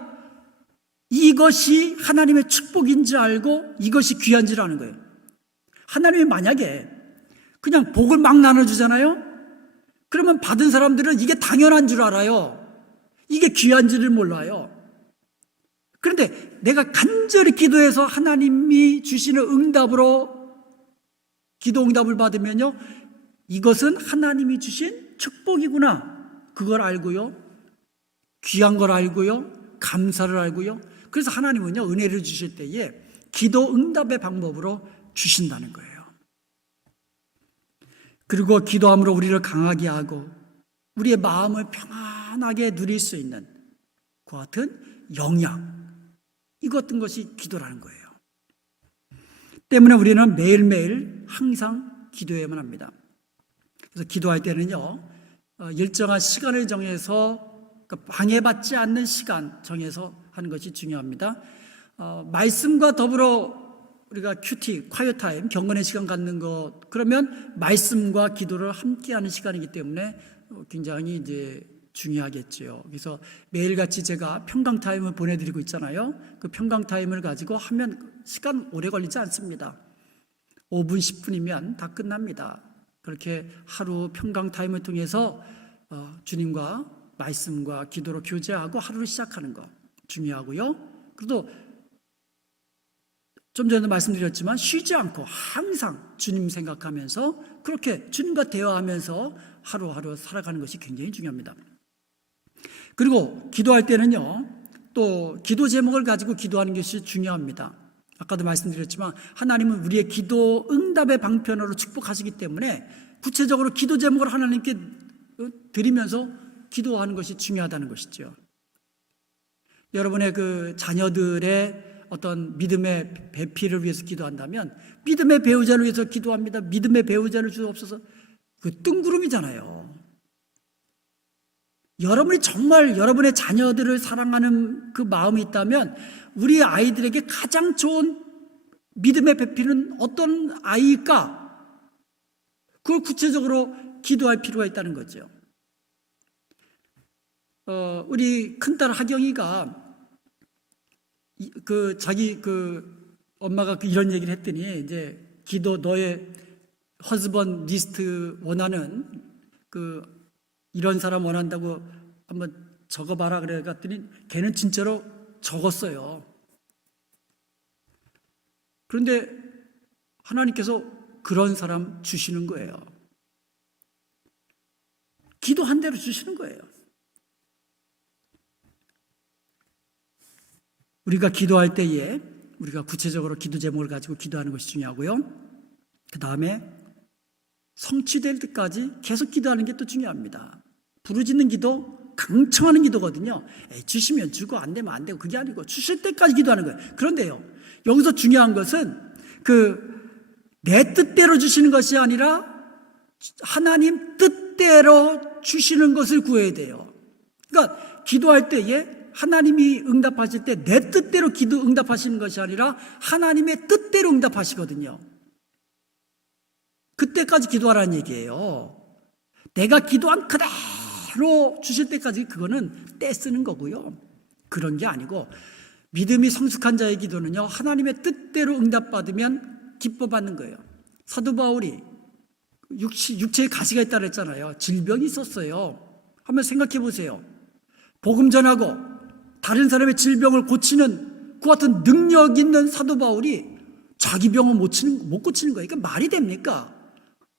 이것이 하나님의 축복인지 알고 이것이 귀한지를 아는 거예요. 하나님이 만약에 그냥 복을 막 나눠주잖아요. 그러면 받은 사람들은 이게 당연한 줄 알아요. 이게 귀한지를 몰라요. 그런데 내가 간절히 기도해서 하나님이 주시는 응답으로 기도 응답을 받으면요, 이것은 하나님이 주신 축복이구나, 그걸 알고요, 귀한 걸 알고요, 감사를 알고요. 그래서 하나님은요, 은혜를 주실 때에 기도 응답의 방법으로 주신다는 거예요. 그리고 기도함으로 우리를 강하게 하고 우리의 마음을 평안하게 누릴 수 있는 그 같은 영양, 이 같은 것이 기도라는 거예요. 때문에 우리는 매일매일 항상 기도해야만 합니다. 그래서 기도할 때는요, 일정한 시간을 정해서, 방해받지 않는 시간 정해서 하는 것이 중요합니다. 말씀과 더불어 우리가 큐티, 콰이어 타임, 경건의 시간 갖는 것, 그러면 말씀과 기도를 함께하는 시간이기 때문에 굉장히 이제 중요하겠죠. 그래서 매일같이 제가 평강 타임을 보내드리고 있잖아요. 그 평강 타임을 가지고 하면 시간 오래 걸리지 않습니다. 5분, 10분이면 다 끝납니다. 그렇게 하루 평강 타임을 통해서 주님과 말씀과 기도로 교제하고 하루를 시작하는 거 중요하고요. 그래도 좀 전에도 말씀드렸지만 쉬지 않고 항상 주님 생각하면서 그렇게 주님과 대화하면서 하루하루 살아가는 것이 굉장히 중요합니다. 그리고 기도할 때는요, 또 기도 제목을 가지고 기도하는 것이 중요합니다. 아까도 말씀드렸지만 하나님은 우리의 기도 응답의 방편으로 축복하시기 때문에 구체적으로 기도 제목을 하나님께 드리면서 기도하는 것이 중요하다는 것이죠. 여러분의 그 자녀들의 어떤 믿음의 배필을 위해서 기도한다면 믿음의 배우자를 위해서 기도합니다. 믿음의 배우자를 주옵소서. 그 뜬구름이잖아요. 여러분이 정말 여러분의 자녀들을 사랑하는 그 마음이 있다면 우리 아이들에게 가장 좋은 믿음의 배필은 어떤 아이일까? 그걸 구체적으로 기도할 필요가 있다는 거죠. 우리 큰딸 하경이가 자기 엄마가 이런 얘기를 했더니 이제 기도 너의 허즈번 리스트 원하는 이런 사람 원한다고 한번 적어봐라 그래 갔더니 걔는 진짜로 적었어요. 그런데 하나님께서 그런 사람 주시는 거예요. 기도한 대로 주시는 거예요. 우리가 기도할 때에 우리가 구체적으로 기도 제목을 가지고 기도하는 것이 중요하고요. 그 다음에 성취될 때까지 계속 기도하는 게 또 중요합니다. 부르짖는 기도, 강청하는 기도거든요. 주시면 주고 안 되면 안 되고 그게 아니고 주실 때까지 기도하는 거예요. 그런데요, 여기서 중요한 것은 내 뜻대로 주시는 것이 아니라 하나님 뜻대로 주시는 것을 구해야 돼요. 그러니까 기도할 때에 하나님이 응답하실 때 내 뜻대로 기도 응답하시는 것이 아니라 하나님의 뜻대로 응답하시거든요. 그때까지 기도하라는 얘기예요. 내가 기도한 그대로 주실 때까지 그거는 떼쓰는 거고요. 그런 게 아니고 믿음이 성숙한 자의 기도는요, 하나님의 뜻대로 응답받으면 기뻐 받는 거예요. 사도 바울이 육체에 가시가 있다고 했잖아요. 질병이 있었어요. 한번 생각해 보세요. 복음 전하고 다른 사람의 질병을 고치는 그 같은 능력 있는 사도 바울이 자기 병은 못 고치는 거예요. 그러니까 말이 됩니까?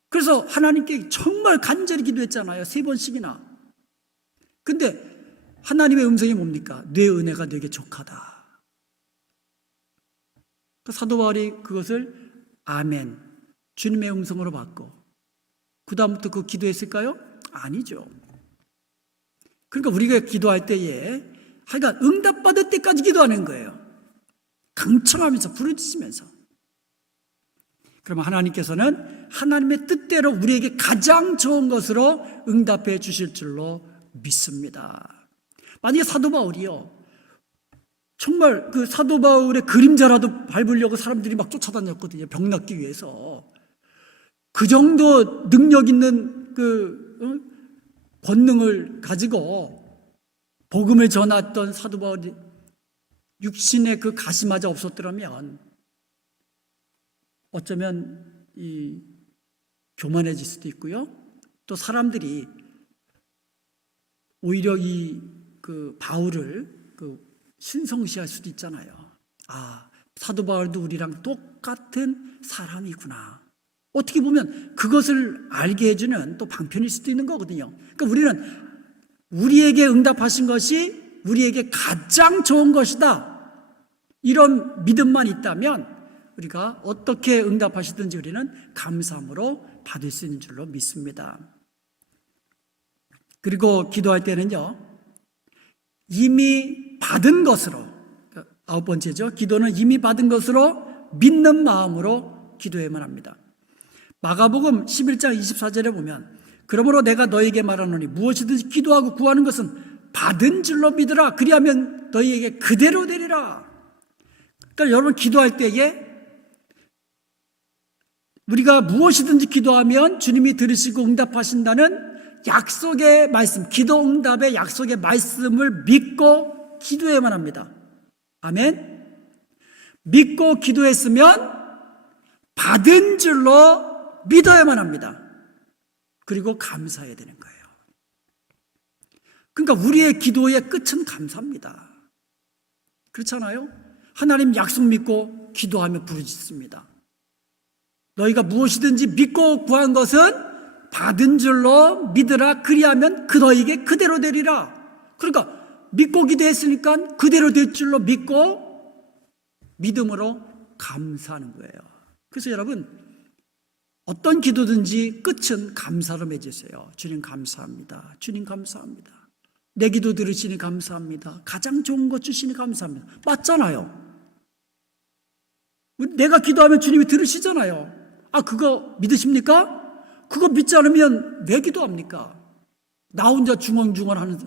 그래서 하나님께 정말 간절히 기도했잖아요. 3번씩이나. 근데 하나님의 음성이 뭡니까? 내 은혜가 내게 족하다. 사도 바울이 그것을 아멘, 주님의 음성으로 받고 그 다음부터 그 기도했을까요? 아니죠. 그러니까 우리가 기도할 때에 하여간 응답받을 때까지 기도하는 거예요. 강청하면서 부르짖으면서. 그러면 하나님께서는 하나님의 뜻대로 우리에게 가장 좋은 것으로 응답해 주실 줄로 믿습니다. 만약에 사도 바울이요, 정말 그 사도 바울의 그림자라도 밟으려고 사람들이 막 쫓아다녔거든요. 병 낫기 위해서. 그 정도 능력 있는 권능을 가지고 복음을 전했던 사도 바울이 육신의 그 가시마저 없었더라면 어쩌면 이 교만해질 수도 있고요. 또 사람들이 오히려 이 그 바울을 그 신성시할 수도 있잖아요. 아, 사도 바울도 우리랑 똑같은 사람이구나. 어떻게 보면 그것을 알게 해주는 또 방편일 수도 있는 거거든요. 그러니까 우리는 우리에게 응답하신 것이 우리에게 가장 좋은 것이다. 이런 믿음만 있다면 우리가 어떻게 응답하시든지 우리는 감사함으로 받을 수 있는 줄로 믿습니다. 그리고 기도할 때는요, 이미 받은 것으로, 9번째죠. 기도는 이미 받은 것으로 믿는 마음으로 기도해야만 합니다. 마가복음 11장 24절에 보면 그러므로 내가 너에게 말하노니 무엇이든지 기도하고 구하는 것은 받은 줄로 믿으라. 그리하면 너희에게 그대로 되리라. 그러니까 여러분 기도할 때에 우리가 무엇이든지 기도하면 주님이 들으시고 응답하신다는 약속의 말씀, 기도 응답의 약속의 말씀을 믿고 기도해야만 합니다. 아멘. 믿고 기도했으면 받은 줄로 믿어야만 합니다. 그리고 감사해야 되는 거예요. 그러니까 우리의 기도의 끝은 감사입니다. 그렇잖아요? 하나님 약속 믿고 기도하며 부르짖습니다. 너희가 무엇이든지 믿고 구한 것은 받은 줄로 믿으라. 그리하면 그 너희에게 그대로 되리라. 그러니까 믿고 기도했으니까 그대로 될 줄로 믿고 믿음으로 감사하는 거예요. 그래서 여러분 어떤 기도든지 끝은 감사로 맺으세요. 주님 감사합니다. 주님 감사합니다. 내 기도 들으시니 감사합니다. 가장 좋은 것 주시니 감사합니다. 맞잖아요. 내가 기도하면 주님이 들으시잖아요. 아, 그거 믿으십니까? 그거 믿지 않으면 왜 기도합니까? 나 혼자 중얼중얼 하는,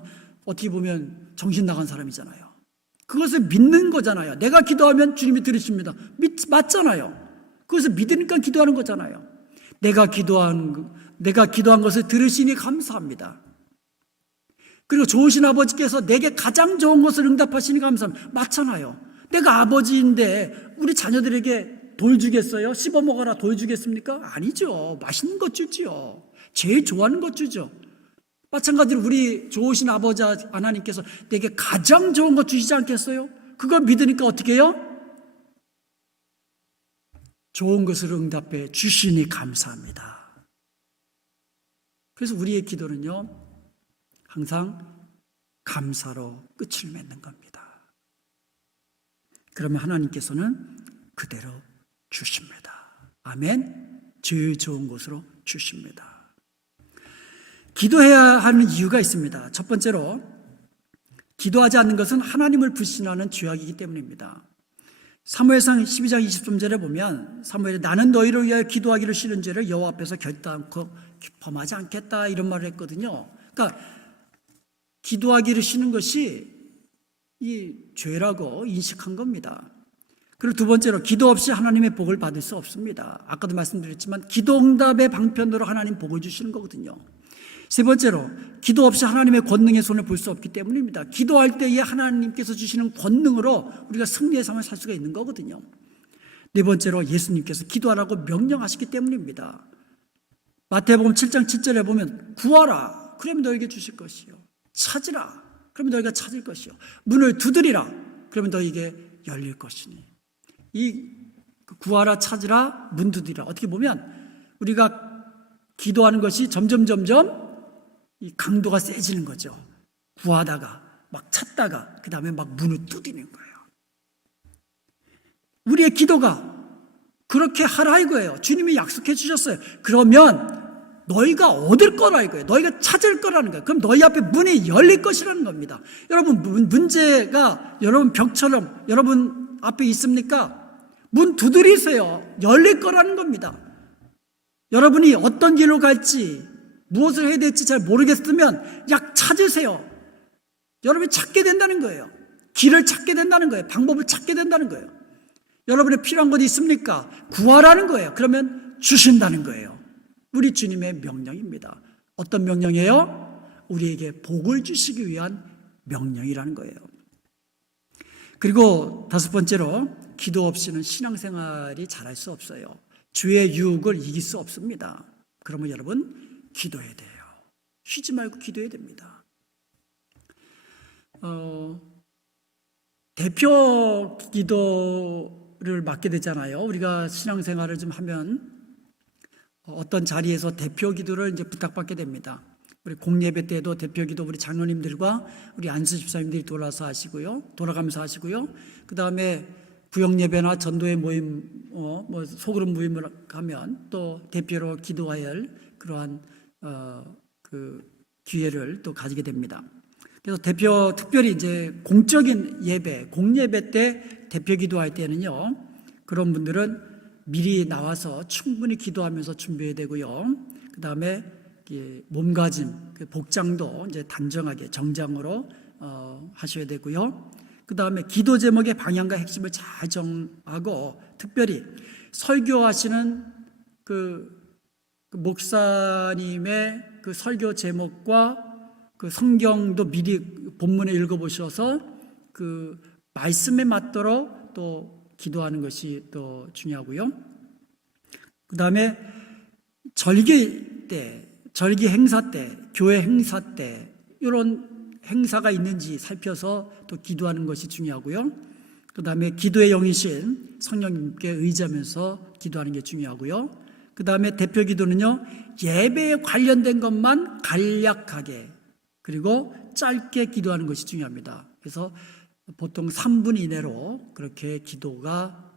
어떻게 보면 정신 나간 사람이잖아요. 그것을 믿는 거잖아요. 내가 기도하면 주님이 들으십니다. 맞잖아요. 그것을 믿으니까 기도하는 거잖아요. 내가 기도한 것을 들으시니 감사합니다. 그리고 좋으신 아버지께서 내게 가장 좋은 것을 응답하시니 감사합니다. 맞잖아요. 내가 아버지인데 우리 자녀들에게 돌 주겠어요? 씹어 먹어라 돌 주겠습니까? 아니죠. 맛있는 것 주지요. 제일 좋아하는 것 주죠. 마찬가지로 우리 좋으신 아버지 하나님께서 내게 가장 좋은 것 주시지 않겠어요? 그걸 믿으니까 어떻게 해요? 좋은 것을 응답해 주시니 감사합니다. 그래서 우리의 기도는요, 항상 감사로 끝을 맺는 겁니다. 그러면 하나님께서는 그대로 주십니다. 아멘. 제일 좋은 것으로 주십니다. 기도해야 하는 이유가 있습니다. 첫 번째로 기도하지 않는 것은 하나님을 불신하는 죄악이기 때문입니다. 사무엘상 12장 23절에 보면 사무엘이 나는 너희를 위하여 기도하기를 싫은 죄를 여호와 앞에서 결단코 범하지 않겠다 이런 말을 했거든요. 그러니까 기도하기를 싫은 것이 이 죄라고 인식한 겁니다. 그리고 두 번째로 기도 없이 하나님의 복을 받을 수 없습니다. 아까도 말씀드렸지만 기도 응답의 방편으로 하나님 복을 주시는 거거든요. 세 번째로 기도 없이 하나님의 권능의 손을 볼 수 없기 때문입니다. 기도할 때에 하나님께서 주시는 권능으로 우리가 승리의 삶을 살 수가 있는 거거든요. 네 번째로 예수님께서 기도하라고 명령하시기 때문입니다. 마태복음 7장 7절에 보면 구하라 그러면 너에게 주실 것이요, 찾으라 그러면 너희가 찾을 것이요, 문을 두드리라 그러면 너희에게 열릴 것이니. 이 구하라, 찾으라, 문 두드리라, 어떻게 보면 우리가 기도하는 것이 점점 이 강도가 세지는 거죠. 구하다가 막 찾다가 그 다음에 막 문을 두드리는 거예요. 우리의 기도가 그렇게 하라 이거예요. 주님이 약속해 주셨어요. 그러면 너희가 얻을 거라 이거예요. 너희가 찾을 거라는 거예요. 그럼 너희 앞에 문이 열릴 것이라는 겁니다. 여러분 문제가 여러분 벽처럼 여러분 앞에 있습니까? 문 두드리세요. 열릴 거라는 겁니다. 여러분이 어떤 길로 갈지 무엇을 해야 될지 잘 모르겠으면 약 찾으세요. 여러분이 찾게 된다는 거예요. 길을 찾게 된다는 거예요. 방법을 찾게 된다는 거예요. 여러분의 필요한 것이 있습니까? 구하라는 거예요. 그러면 주신다는 거예요. 우리 주님의 명령입니다. 어떤 명령이에요? 우리에게 복을 주시기 위한 명령이라는 거예요. 그리고 다섯 번째로, 기도 없이는 신앙생활이 잘할 수 없어요. 주의 유혹을 이길 수 없습니다. 그러면 여러분, 기도해야 돼요. 쉬지 말고 기도해야 됩니다. 대표 기도를 맡게 되잖아요. 우리가 신앙생활을 좀 하면 어떤 자리에서 대표 기도를 이제 부탁받게 됩니다. 우리 공예배 때도 대표 기도 우리 장로님들과 우리 안수 집사님들이 돌아가면서 하시고요. 그 다음에 구역 예배나 전도회 모임, 소그룹 모임을 가면 또 대표로 기도해야 할 그러한 그 기회를 또 가지게 됩니다. 그래서 특별히 이제 공적인 예배, 공예배 때 대표 기도할 때는요, 그런 분들은 미리 나와서 충분히 기도하면서 준비해야 되고요. 그 다음에 몸가짐, 복장도 이제 단정하게 정장으로 하셔야 되고요. 그 다음에 기도 제목의 방향과 핵심을 잘 정하고, 특별히 설교하시는 그 목사님의 그 설교 제목과 그 성경도 미리 본문에 읽어보셔서 그 말씀에 맞도록 또 기도하는 것이 또 중요하고요. 그 다음에 절기 때, 절기 행사 때, 교회 행사 때 이런 행사가 있는지 살펴서 또 기도하는 것이 중요하고요. 그 다음에 기도의 영이신 성령님께 의지하면서 기도하는 게 중요하고요. 그 다음에 대표 기도는요, 예배에 관련된 것만 간략하게 그리고 짧게 기도하는 것이 중요합니다. 그래서 보통 3분 이내로 그렇게 기도가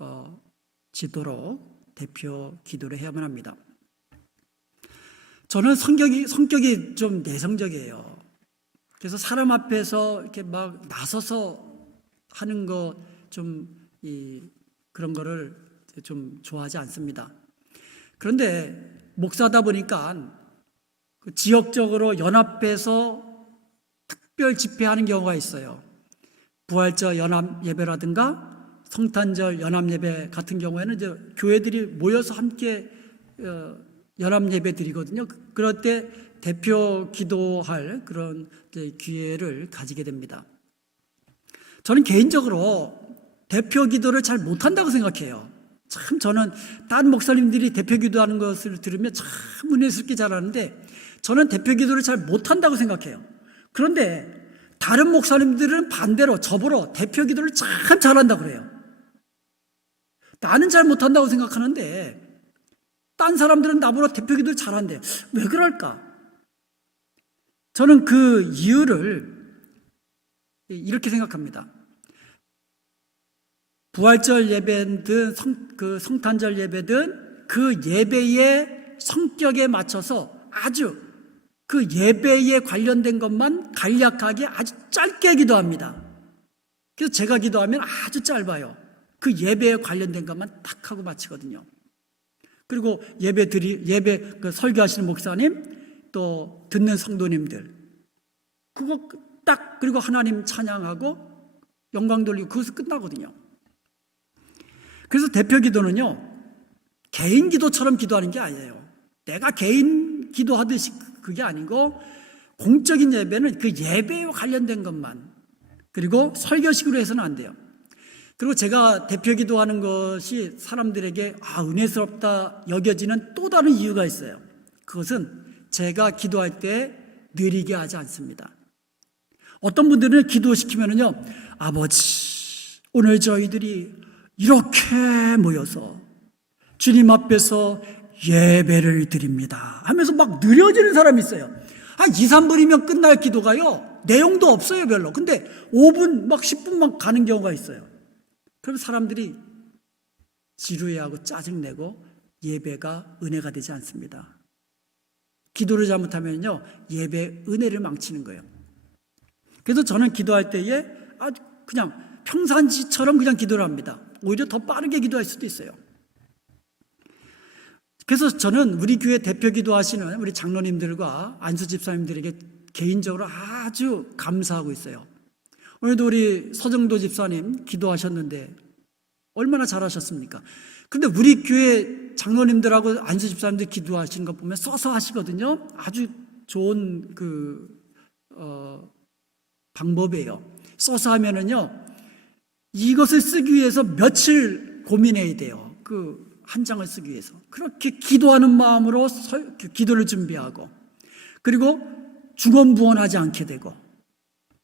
맞춰지도록 대표 기도를 해야만 합니다. 저는 성격이 좀 내성적이에요. 그래서 사람 앞에서 이렇게 막 나서서 하는 거 그런 거를 좀 좋아하지 않습니다. 그런데 목사다 보니까 지역적으로 연합해서 특별 집회하는 경우가 있어요. 부활절 연합 예배라든가 성탄절 연합 예배 같은 경우에는 이제 교회들이 모여서 함께 연합 예배 드리거든요. 그럴 때 대표 기도할 그런 기회를 가지게 됩니다. 저는 개인적으로 대표 기도를 잘 못한다고 생각해요. 참 저는 다른 목사님들이 대표 기도하는 것을 들으면 참 은혜스럽게 잘하는데 저는 대표 기도를 잘 못한다고 생각해요. 그런데 다른 목사님들은 반대로 저보러 대표 기도를 참 잘한다고 그래요. 나는 잘 못한다고 생각하는데 딴 사람들은 나보다 대표 기도를 잘한대. 왜 그럴까? 저는 그 이유를 이렇게 생각합니다. 부활절 예배든 성탄절 예배든 그 예배의 성격에 맞춰서 아주 그 예배에 관련된 것만 간략하게 아주 짧게 기도합니다. 그래서 제가 기도하면 아주 짧아요. 그 예배에 관련된 것만 딱 하고 마치거든요. 그리고 예배 설교하시는 목사님 또 듣는 성도님들 그거 딱 그리고 하나님 찬양하고 영광 돌리고 그것을 끝나거든요. 그래서 대표 기도는요, 개인 기도처럼 기도하는 게 아니에요. 내가 개인 기도하듯이 그게 아니고 공적인 예배는 그 예배에 관련된 것만, 그리고 설교식으로 해서는 안 돼요. 그리고 제가 대표 기도하는 것이 사람들에게 은혜스럽다 여겨지는 또 다른 이유가 있어요. 그것은 제가 기도할 때 느리게 하지 않습니다. 어떤 분들은 기도시키면은요, 아버지, 오늘 저희들이 이렇게 모여서 주님 앞에서 예배를 드립니다 하면서 막 느려지는 사람이 있어요. 2, 3분이면 끝날 기도가요, 내용도 없어요, 별로. 근데 5분, 막 10분만 가는 경우가 있어요. 그럼 사람들이 지루해하고 짜증내고 예배가 은혜가 되지 않습니다. 기도를 잘못하면요, 예배 은혜를 망치는 거예요. 그래서 저는 기도할 때에 아주 그냥 평상시처럼 그냥 기도를 합니다. 오히려 더 빠르게 기도할 수도 있어요. 그래서 저는 우리 교회 대표 기도하시는 우리 장로님들과 안수 집사님들에게 개인적으로 아주 감사하고 있어요. 오늘도 우리 서정도 집사님 기도하셨는데 얼마나 잘하셨습니까? 근데 우리 교회 장로님들하고 안수 집사님들 기도하시는 거 보면 써서 하시거든요. 아주 좋은 방법이에요. 써서 하면은요, 이것을 쓰기 위해서 며칠 고민해야 돼요. 그 한 장을 쓰기 위해서. 그렇게 기도하는 마음으로 기도를 준비하고, 그리고 중언부언하지 않게 되고,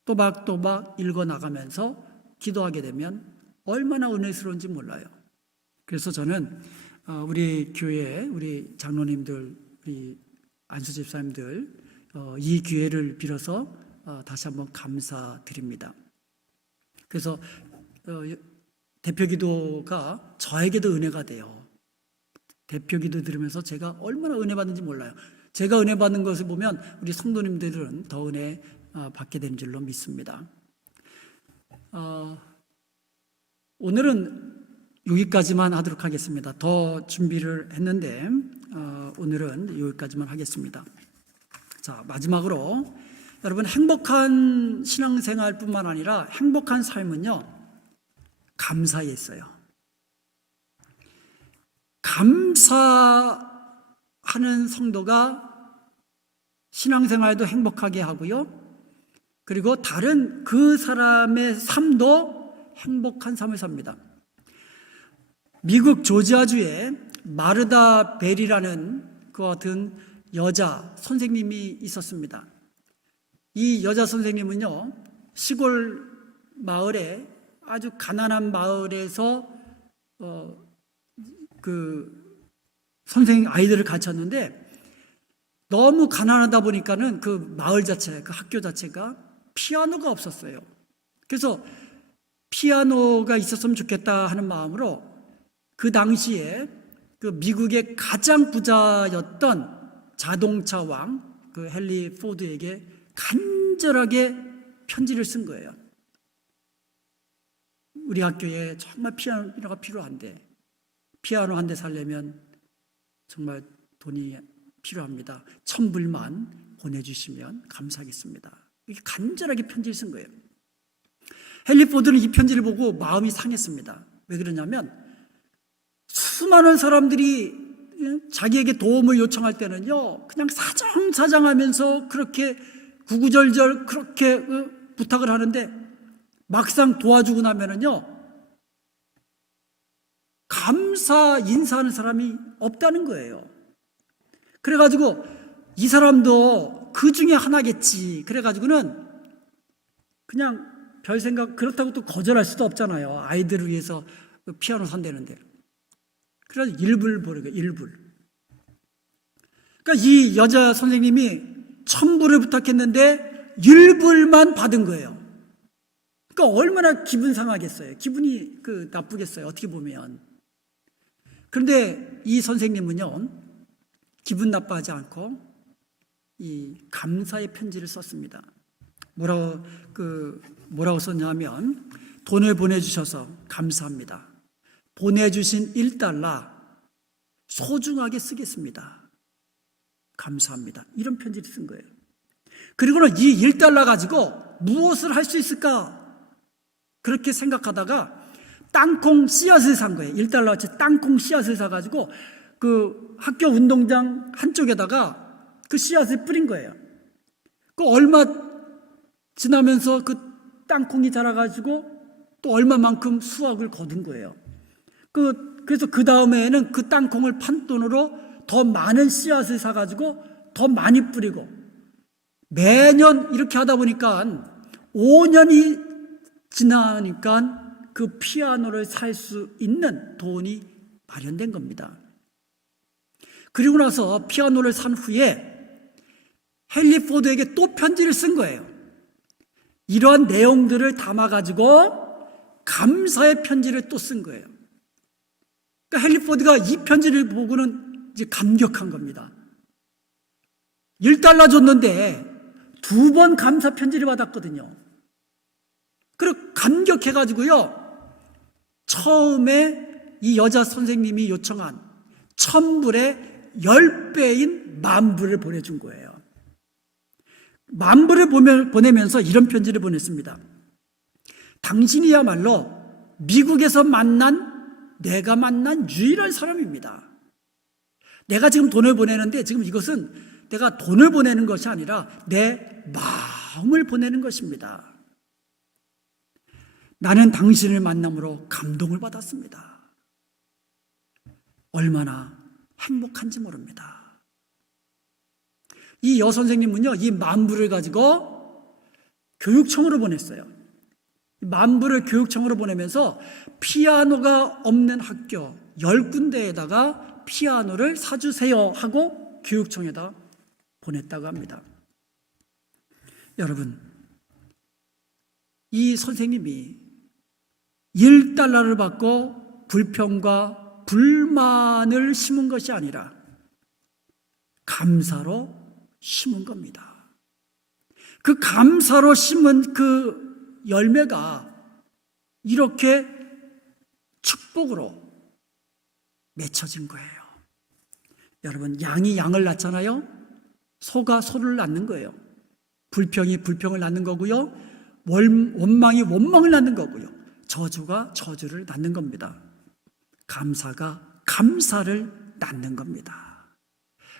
또박또박 읽어나가면서 기도하게 되면 얼마나 은혜스러운지 몰라요. 그래서 저는 우리 교회, 우리 장로님들, 우리 안수 집사님들, 이 기회를 빌어서 다시 한번 감사드립니다. 그래서 대표 기도가 저에게도 은혜가 돼요. 대표 기도 들으면서 제가 얼마나 은혜 받는지 몰라요. 제가 은혜 받는 것을 보면 우리 성도님들은 더 은혜 받게 되는 줄로 믿습니다. 오늘은 여기까지만 하도록 하겠습니다. 더 준비를 했는데 오늘은 여기까지만 하겠습니다. 자, 마지막으로 여러분, 행복한 신앙생활뿐만 아니라 행복한 삶은요, 감사에 있어요. 감사하는 성도가 신앙생활도 행복하게 하고요, 그리고 다른 그 사람의 삶도 행복한 삶을 삽니다. 미국 조지아주에 마르다 벨이라는 그 같은 여자 선생님이 있었습니다. 이 여자 선생님은요, 시골 마을에, 아주 가난한 마을에서 그 선생님 아이들을 가르쳤는데, 너무 가난하다 보니까는 그 마을 자체, 그 학교 자체가 피아노가 없었어요. 그래서 피아노가 있었으면 좋겠다 하는 마음으로 그 당시에 그 미국의 가장 부자였던 자동차 왕, 그 헨리 포드에게 간절하게 편지를 쓴 거예요. 우리 학교에 정말 피아노가 필요한데, 피아노 한 대 살려면 정말 돈이 필요합니다. 1,000불만 보내주시면 감사하겠습니다. 이렇게 간절하게 편지를 쓴 거예요. 헨리 포드는 이 편지를 보고 마음이 상했습니다. 왜 그러냐면, 수많은 사람들이 자기에게 도움을 요청할 때는요, 그냥 사정사정하면서 그렇게 구구절절 그렇게 부탁을 하는데, 막상 도와주고 나면은요, 감사 인사하는 사람이 없다는 거예요. 그래가지고 이 사람도 그 중에 하나겠지. 그래가지고는 그냥 별 생각, 그렇다고 또 거절할 수도 없잖아요. 아이들을 위해서 피아노 산다는데. 그래서 일불 버리고, 일불. 그러니까 이 여자 선생님이 1,000불을 부탁했는데 1불만 받은 거예요. 그러니까 얼마나 기분 상하겠어요. 기분이 나쁘겠어요. 어떻게 보면. 그런데 이 선생님은요, 기분 나빠하지 않고 이 감사의 편지를 썼습니다. 뭐라고 썼냐면, 돈을 보내주셔서 감사합니다. 보내주신 1달러 소중하게 쓰겠습니다. 감사합니다. 이런 편지를 쓴 거예요. 그리고는 이 1달러 가지고 무엇을 할 수 있을까? 그렇게 생각하다가 땅콩 씨앗을 산 거예요. 1달러어치 땅콩 씨앗을 사가지고 그 학교 운동장 한쪽에다가 그 씨앗을 뿌린 거예요. 그 얼마 지나면서 그 땅콩이 자라가지고 또 얼마만큼 수확을 거둔 거예요. 그래서 그 다음에는 그 땅콩을 판 돈으로 더 많은 씨앗을 사가지고 더 많이 뿌리고, 매년 이렇게 하다 보니까 5년이 지나니까 그 피아노를 살 수 있는 돈이 마련된 겁니다. 그리고 나서 피아노를 산 후에 헨리 포드에게 또 편지를 쓴 거예요. 이러한 내용들을 담아가지고 감사의 편지를 또 쓴 거예요. 그러니까 헨리 포드가 이 편지를 보고는 이제 감격한 겁니다. 1달러 줬는데 2번 감사 편지를 받았거든요. 그리고 감격해가지고요, 처음에 이 여자 선생님이 요청한 1,000불의 10배인 10,000불을 보내준 거예요. 10,000불을 보내면서 이런 편지를 보냈습니다. 당신이야말로 미국에서 내가 만난 유일한 사람입니다. 내가 지금 돈을 보내는데, 지금 이것은 내가 돈을 보내는 것이 아니라 내 마음을 보내는 것입니다. 나는 당신을 만남으로 감동을 받았습니다. 얼마나 행복한지 모릅니다. 이 여선생님은요, 이 만부를 가지고 교육청으로 보냈어요. 만부를 교육청으로 보내면서 피아노가 없는 학교 10군데에다가 피아노를 사주세요 하고 교육청에다 보냈다고 합니다. 여러분, 이 선생님이 1달러를 받고 불평과 불만을 심은 것이 아니라 감사로 심은 겁니다. 그 감사로 심은 그 열매가 이렇게 축복으로 맺혀진 거예요. 여러분, 양이 양을 낳잖아요. 소가 소를 낳는 거예요. 불평이 불평을 낳는 거고요. 원망이 원망을 낳는 거고요. 저주가 저주를 낳는 겁니다. 감사가 감사를 낳는 겁니다.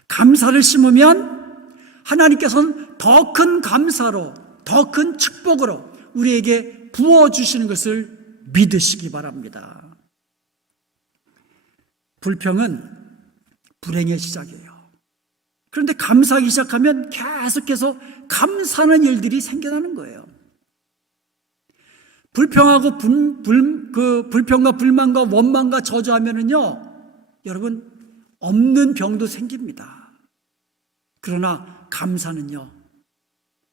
감사를 심으면 하나님께서는 더 큰 감사로, 더 큰 축복으로 우리에게 부어주시는 것을 믿으시기 바랍니다. 불평은 불행의 시작이에요. 그런데 감사하기 시작하면 계속해서 감사하는 일들이 생겨나는 거예요. 불평하고 불평과 불만과 원망과 저주하면은요, 여러분, 없는 병도 생깁니다. 그러나 감사는요,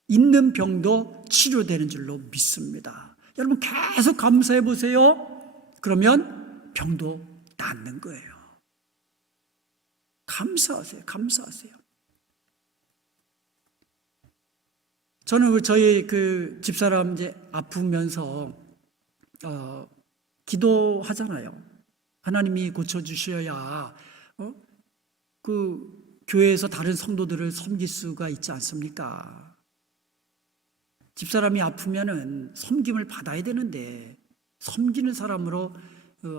있는 병도 치료되는 줄로 믿습니다. 여러분, 계속 감사해 보세요. 그러면 병도 낫는 거예요. 감사하세요. 감사하세요. 저는 저희 그 집사람 이제 아프면서 기도하잖아요. 하나님이 고쳐주셔야 그 교회에서 다른 성도들을 섬길 수가 있지 않습니까? 집사람이 아프면은 섬김을 받아야 되는데 섬기는 사람으로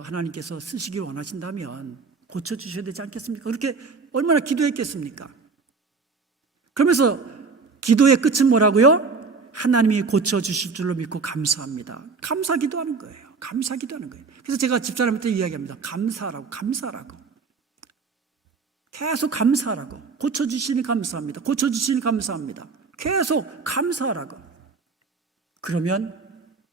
하나님께서 쓰시길 원하신다면 고쳐주셔야 되지 않겠습니까? 그렇게 얼마나 기도했겠습니까? 그러면서 기도의 끝은 뭐라고요? 하나님이 고쳐주실 줄로 믿고 감사합니다. 감사 기도하는 거예요. 감사 기도하는 거예요. 그래서 제가 집사람한테 이야기합니다. 감사하라고, 감사하라고. 계속 감사하라고. 고쳐주시니 감사합니다. 고쳐주시니 감사합니다. 계속 감사하라고. 그러면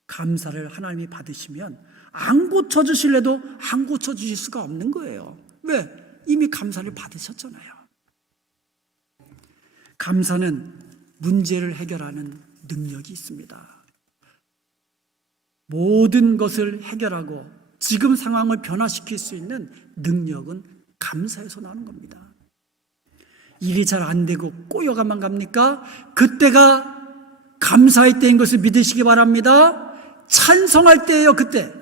감사를 하나님이 받으시면 안 고쳐주실래도 안 고쳐주실 수가 없는 거예요. 왜? 이미 감사를 받으셨잖아요. 감사는 문제를 해결하는 능력이 있습니다. 모든 것을 해결하고 지금 상황을 변화시킬 수 있는 능력은 감사에서 나오는 겁니다. 일이 잘 안 되고 꼬여가만 갑니까? 그때가 감사의 때인 것을 믿으시기 바랍니다. 찬송할 때예요. 그때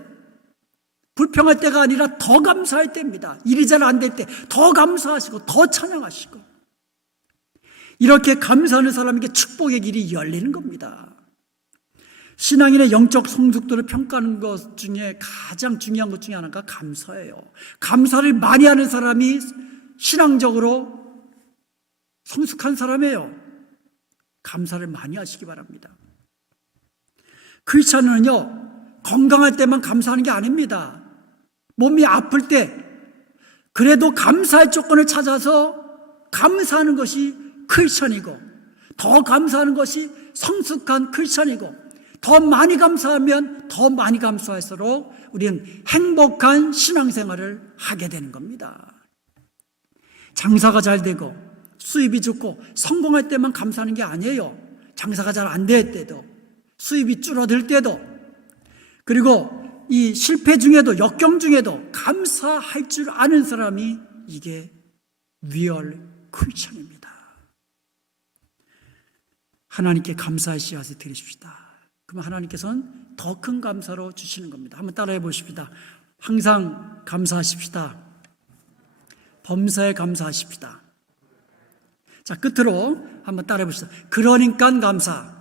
불평할 때가 아니라 더 감사할 때입니다. 일이 잘 안 될 때 더 감사하시고 더 찬양하시고, 이렇게 감사하는 사람에게 축복의 길이 열리는 겁니다. 신앙인의 영적 성숙도를 평가하는 것 중에 가장 중요한 것 중에 하나가 감사예요. 감사를 많이 하는 사람이 신앙적으로 성숙한 사람이에요. 감사를 많이 하시기 바랍니다. 크리스찬은요, 건강할 때만 감사하는 게 아닙니다. 몸이 아플 때 그래도 감사의 조건을 찾아서 감사하는 것이 크리스찬이고, 더 감사하는 것이 성숙한 크리스찬이고, 더 많이 감사하면 더 많이 감사할수록 우리는 행복한 신앙생활을 하게 되는 겁니다. 장사가 잘 되고 수입이 좋고 성공할 때만 감사하는 게 아니에요. 장사가 잘 안 될 때도, 수입이 줄어들 때도, 그리고 이 실패 중에도, 역경 중에도 감사할 줄 아는 사람이 이게 리얼 크리스찬입니다. 하나님께 감사의 씨앗을 드리십시다. 그러면 하나님께서는 더 큰 감사로 주시는 겁니다. 한번 따라해 보십시다. 항상 감사하십시다. 범사에 감사하십시다. 자, 끝으로 한번 따라해 봅시다. 그러니까 감사,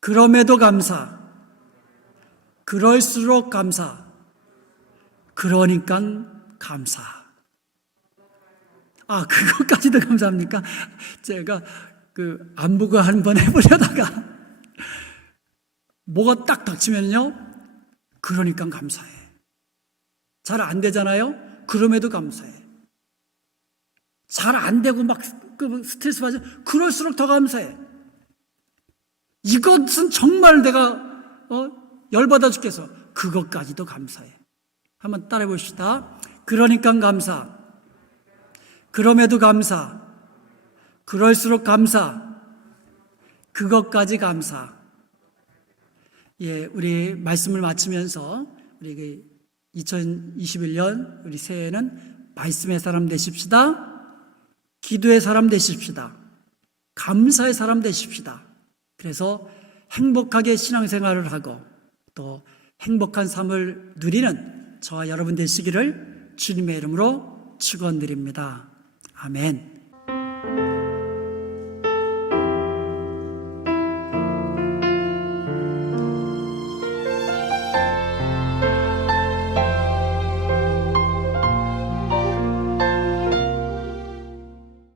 그럼에도 감사, 그럴수록 감사, 그러니까 감사. 아, 그것까지도 감사합니까? 제가 안무가 한번 해보려다가 뭐가 딱 닥치면요, 그러니까 감사해. 잘 안 되잖아요? 그럼에도 감사해. 잘 안 되고 막 스트레스 받아, 그럴수록 더 감사해. 이것은 정말 내가 열받아 죽겠어. 그것까지도 감사해. 한번 따라해 봅시다. 그러니까 감사, 그럼에도 감사, 그럴수록 감사, 그것까지 감사. 예, 우리 말씀을 마치면서 우리 2021년 우리 새해에는 말씀의 사람 되십시다. 기도의 사람 되십시다. 감사의 사람 되십시다. 그래서 행복하게 신앙생활을 하고 또 행복한 삶을 누리는 저와 여러분 되시기를 주님의 이름으로 축원드립니다. 아멘.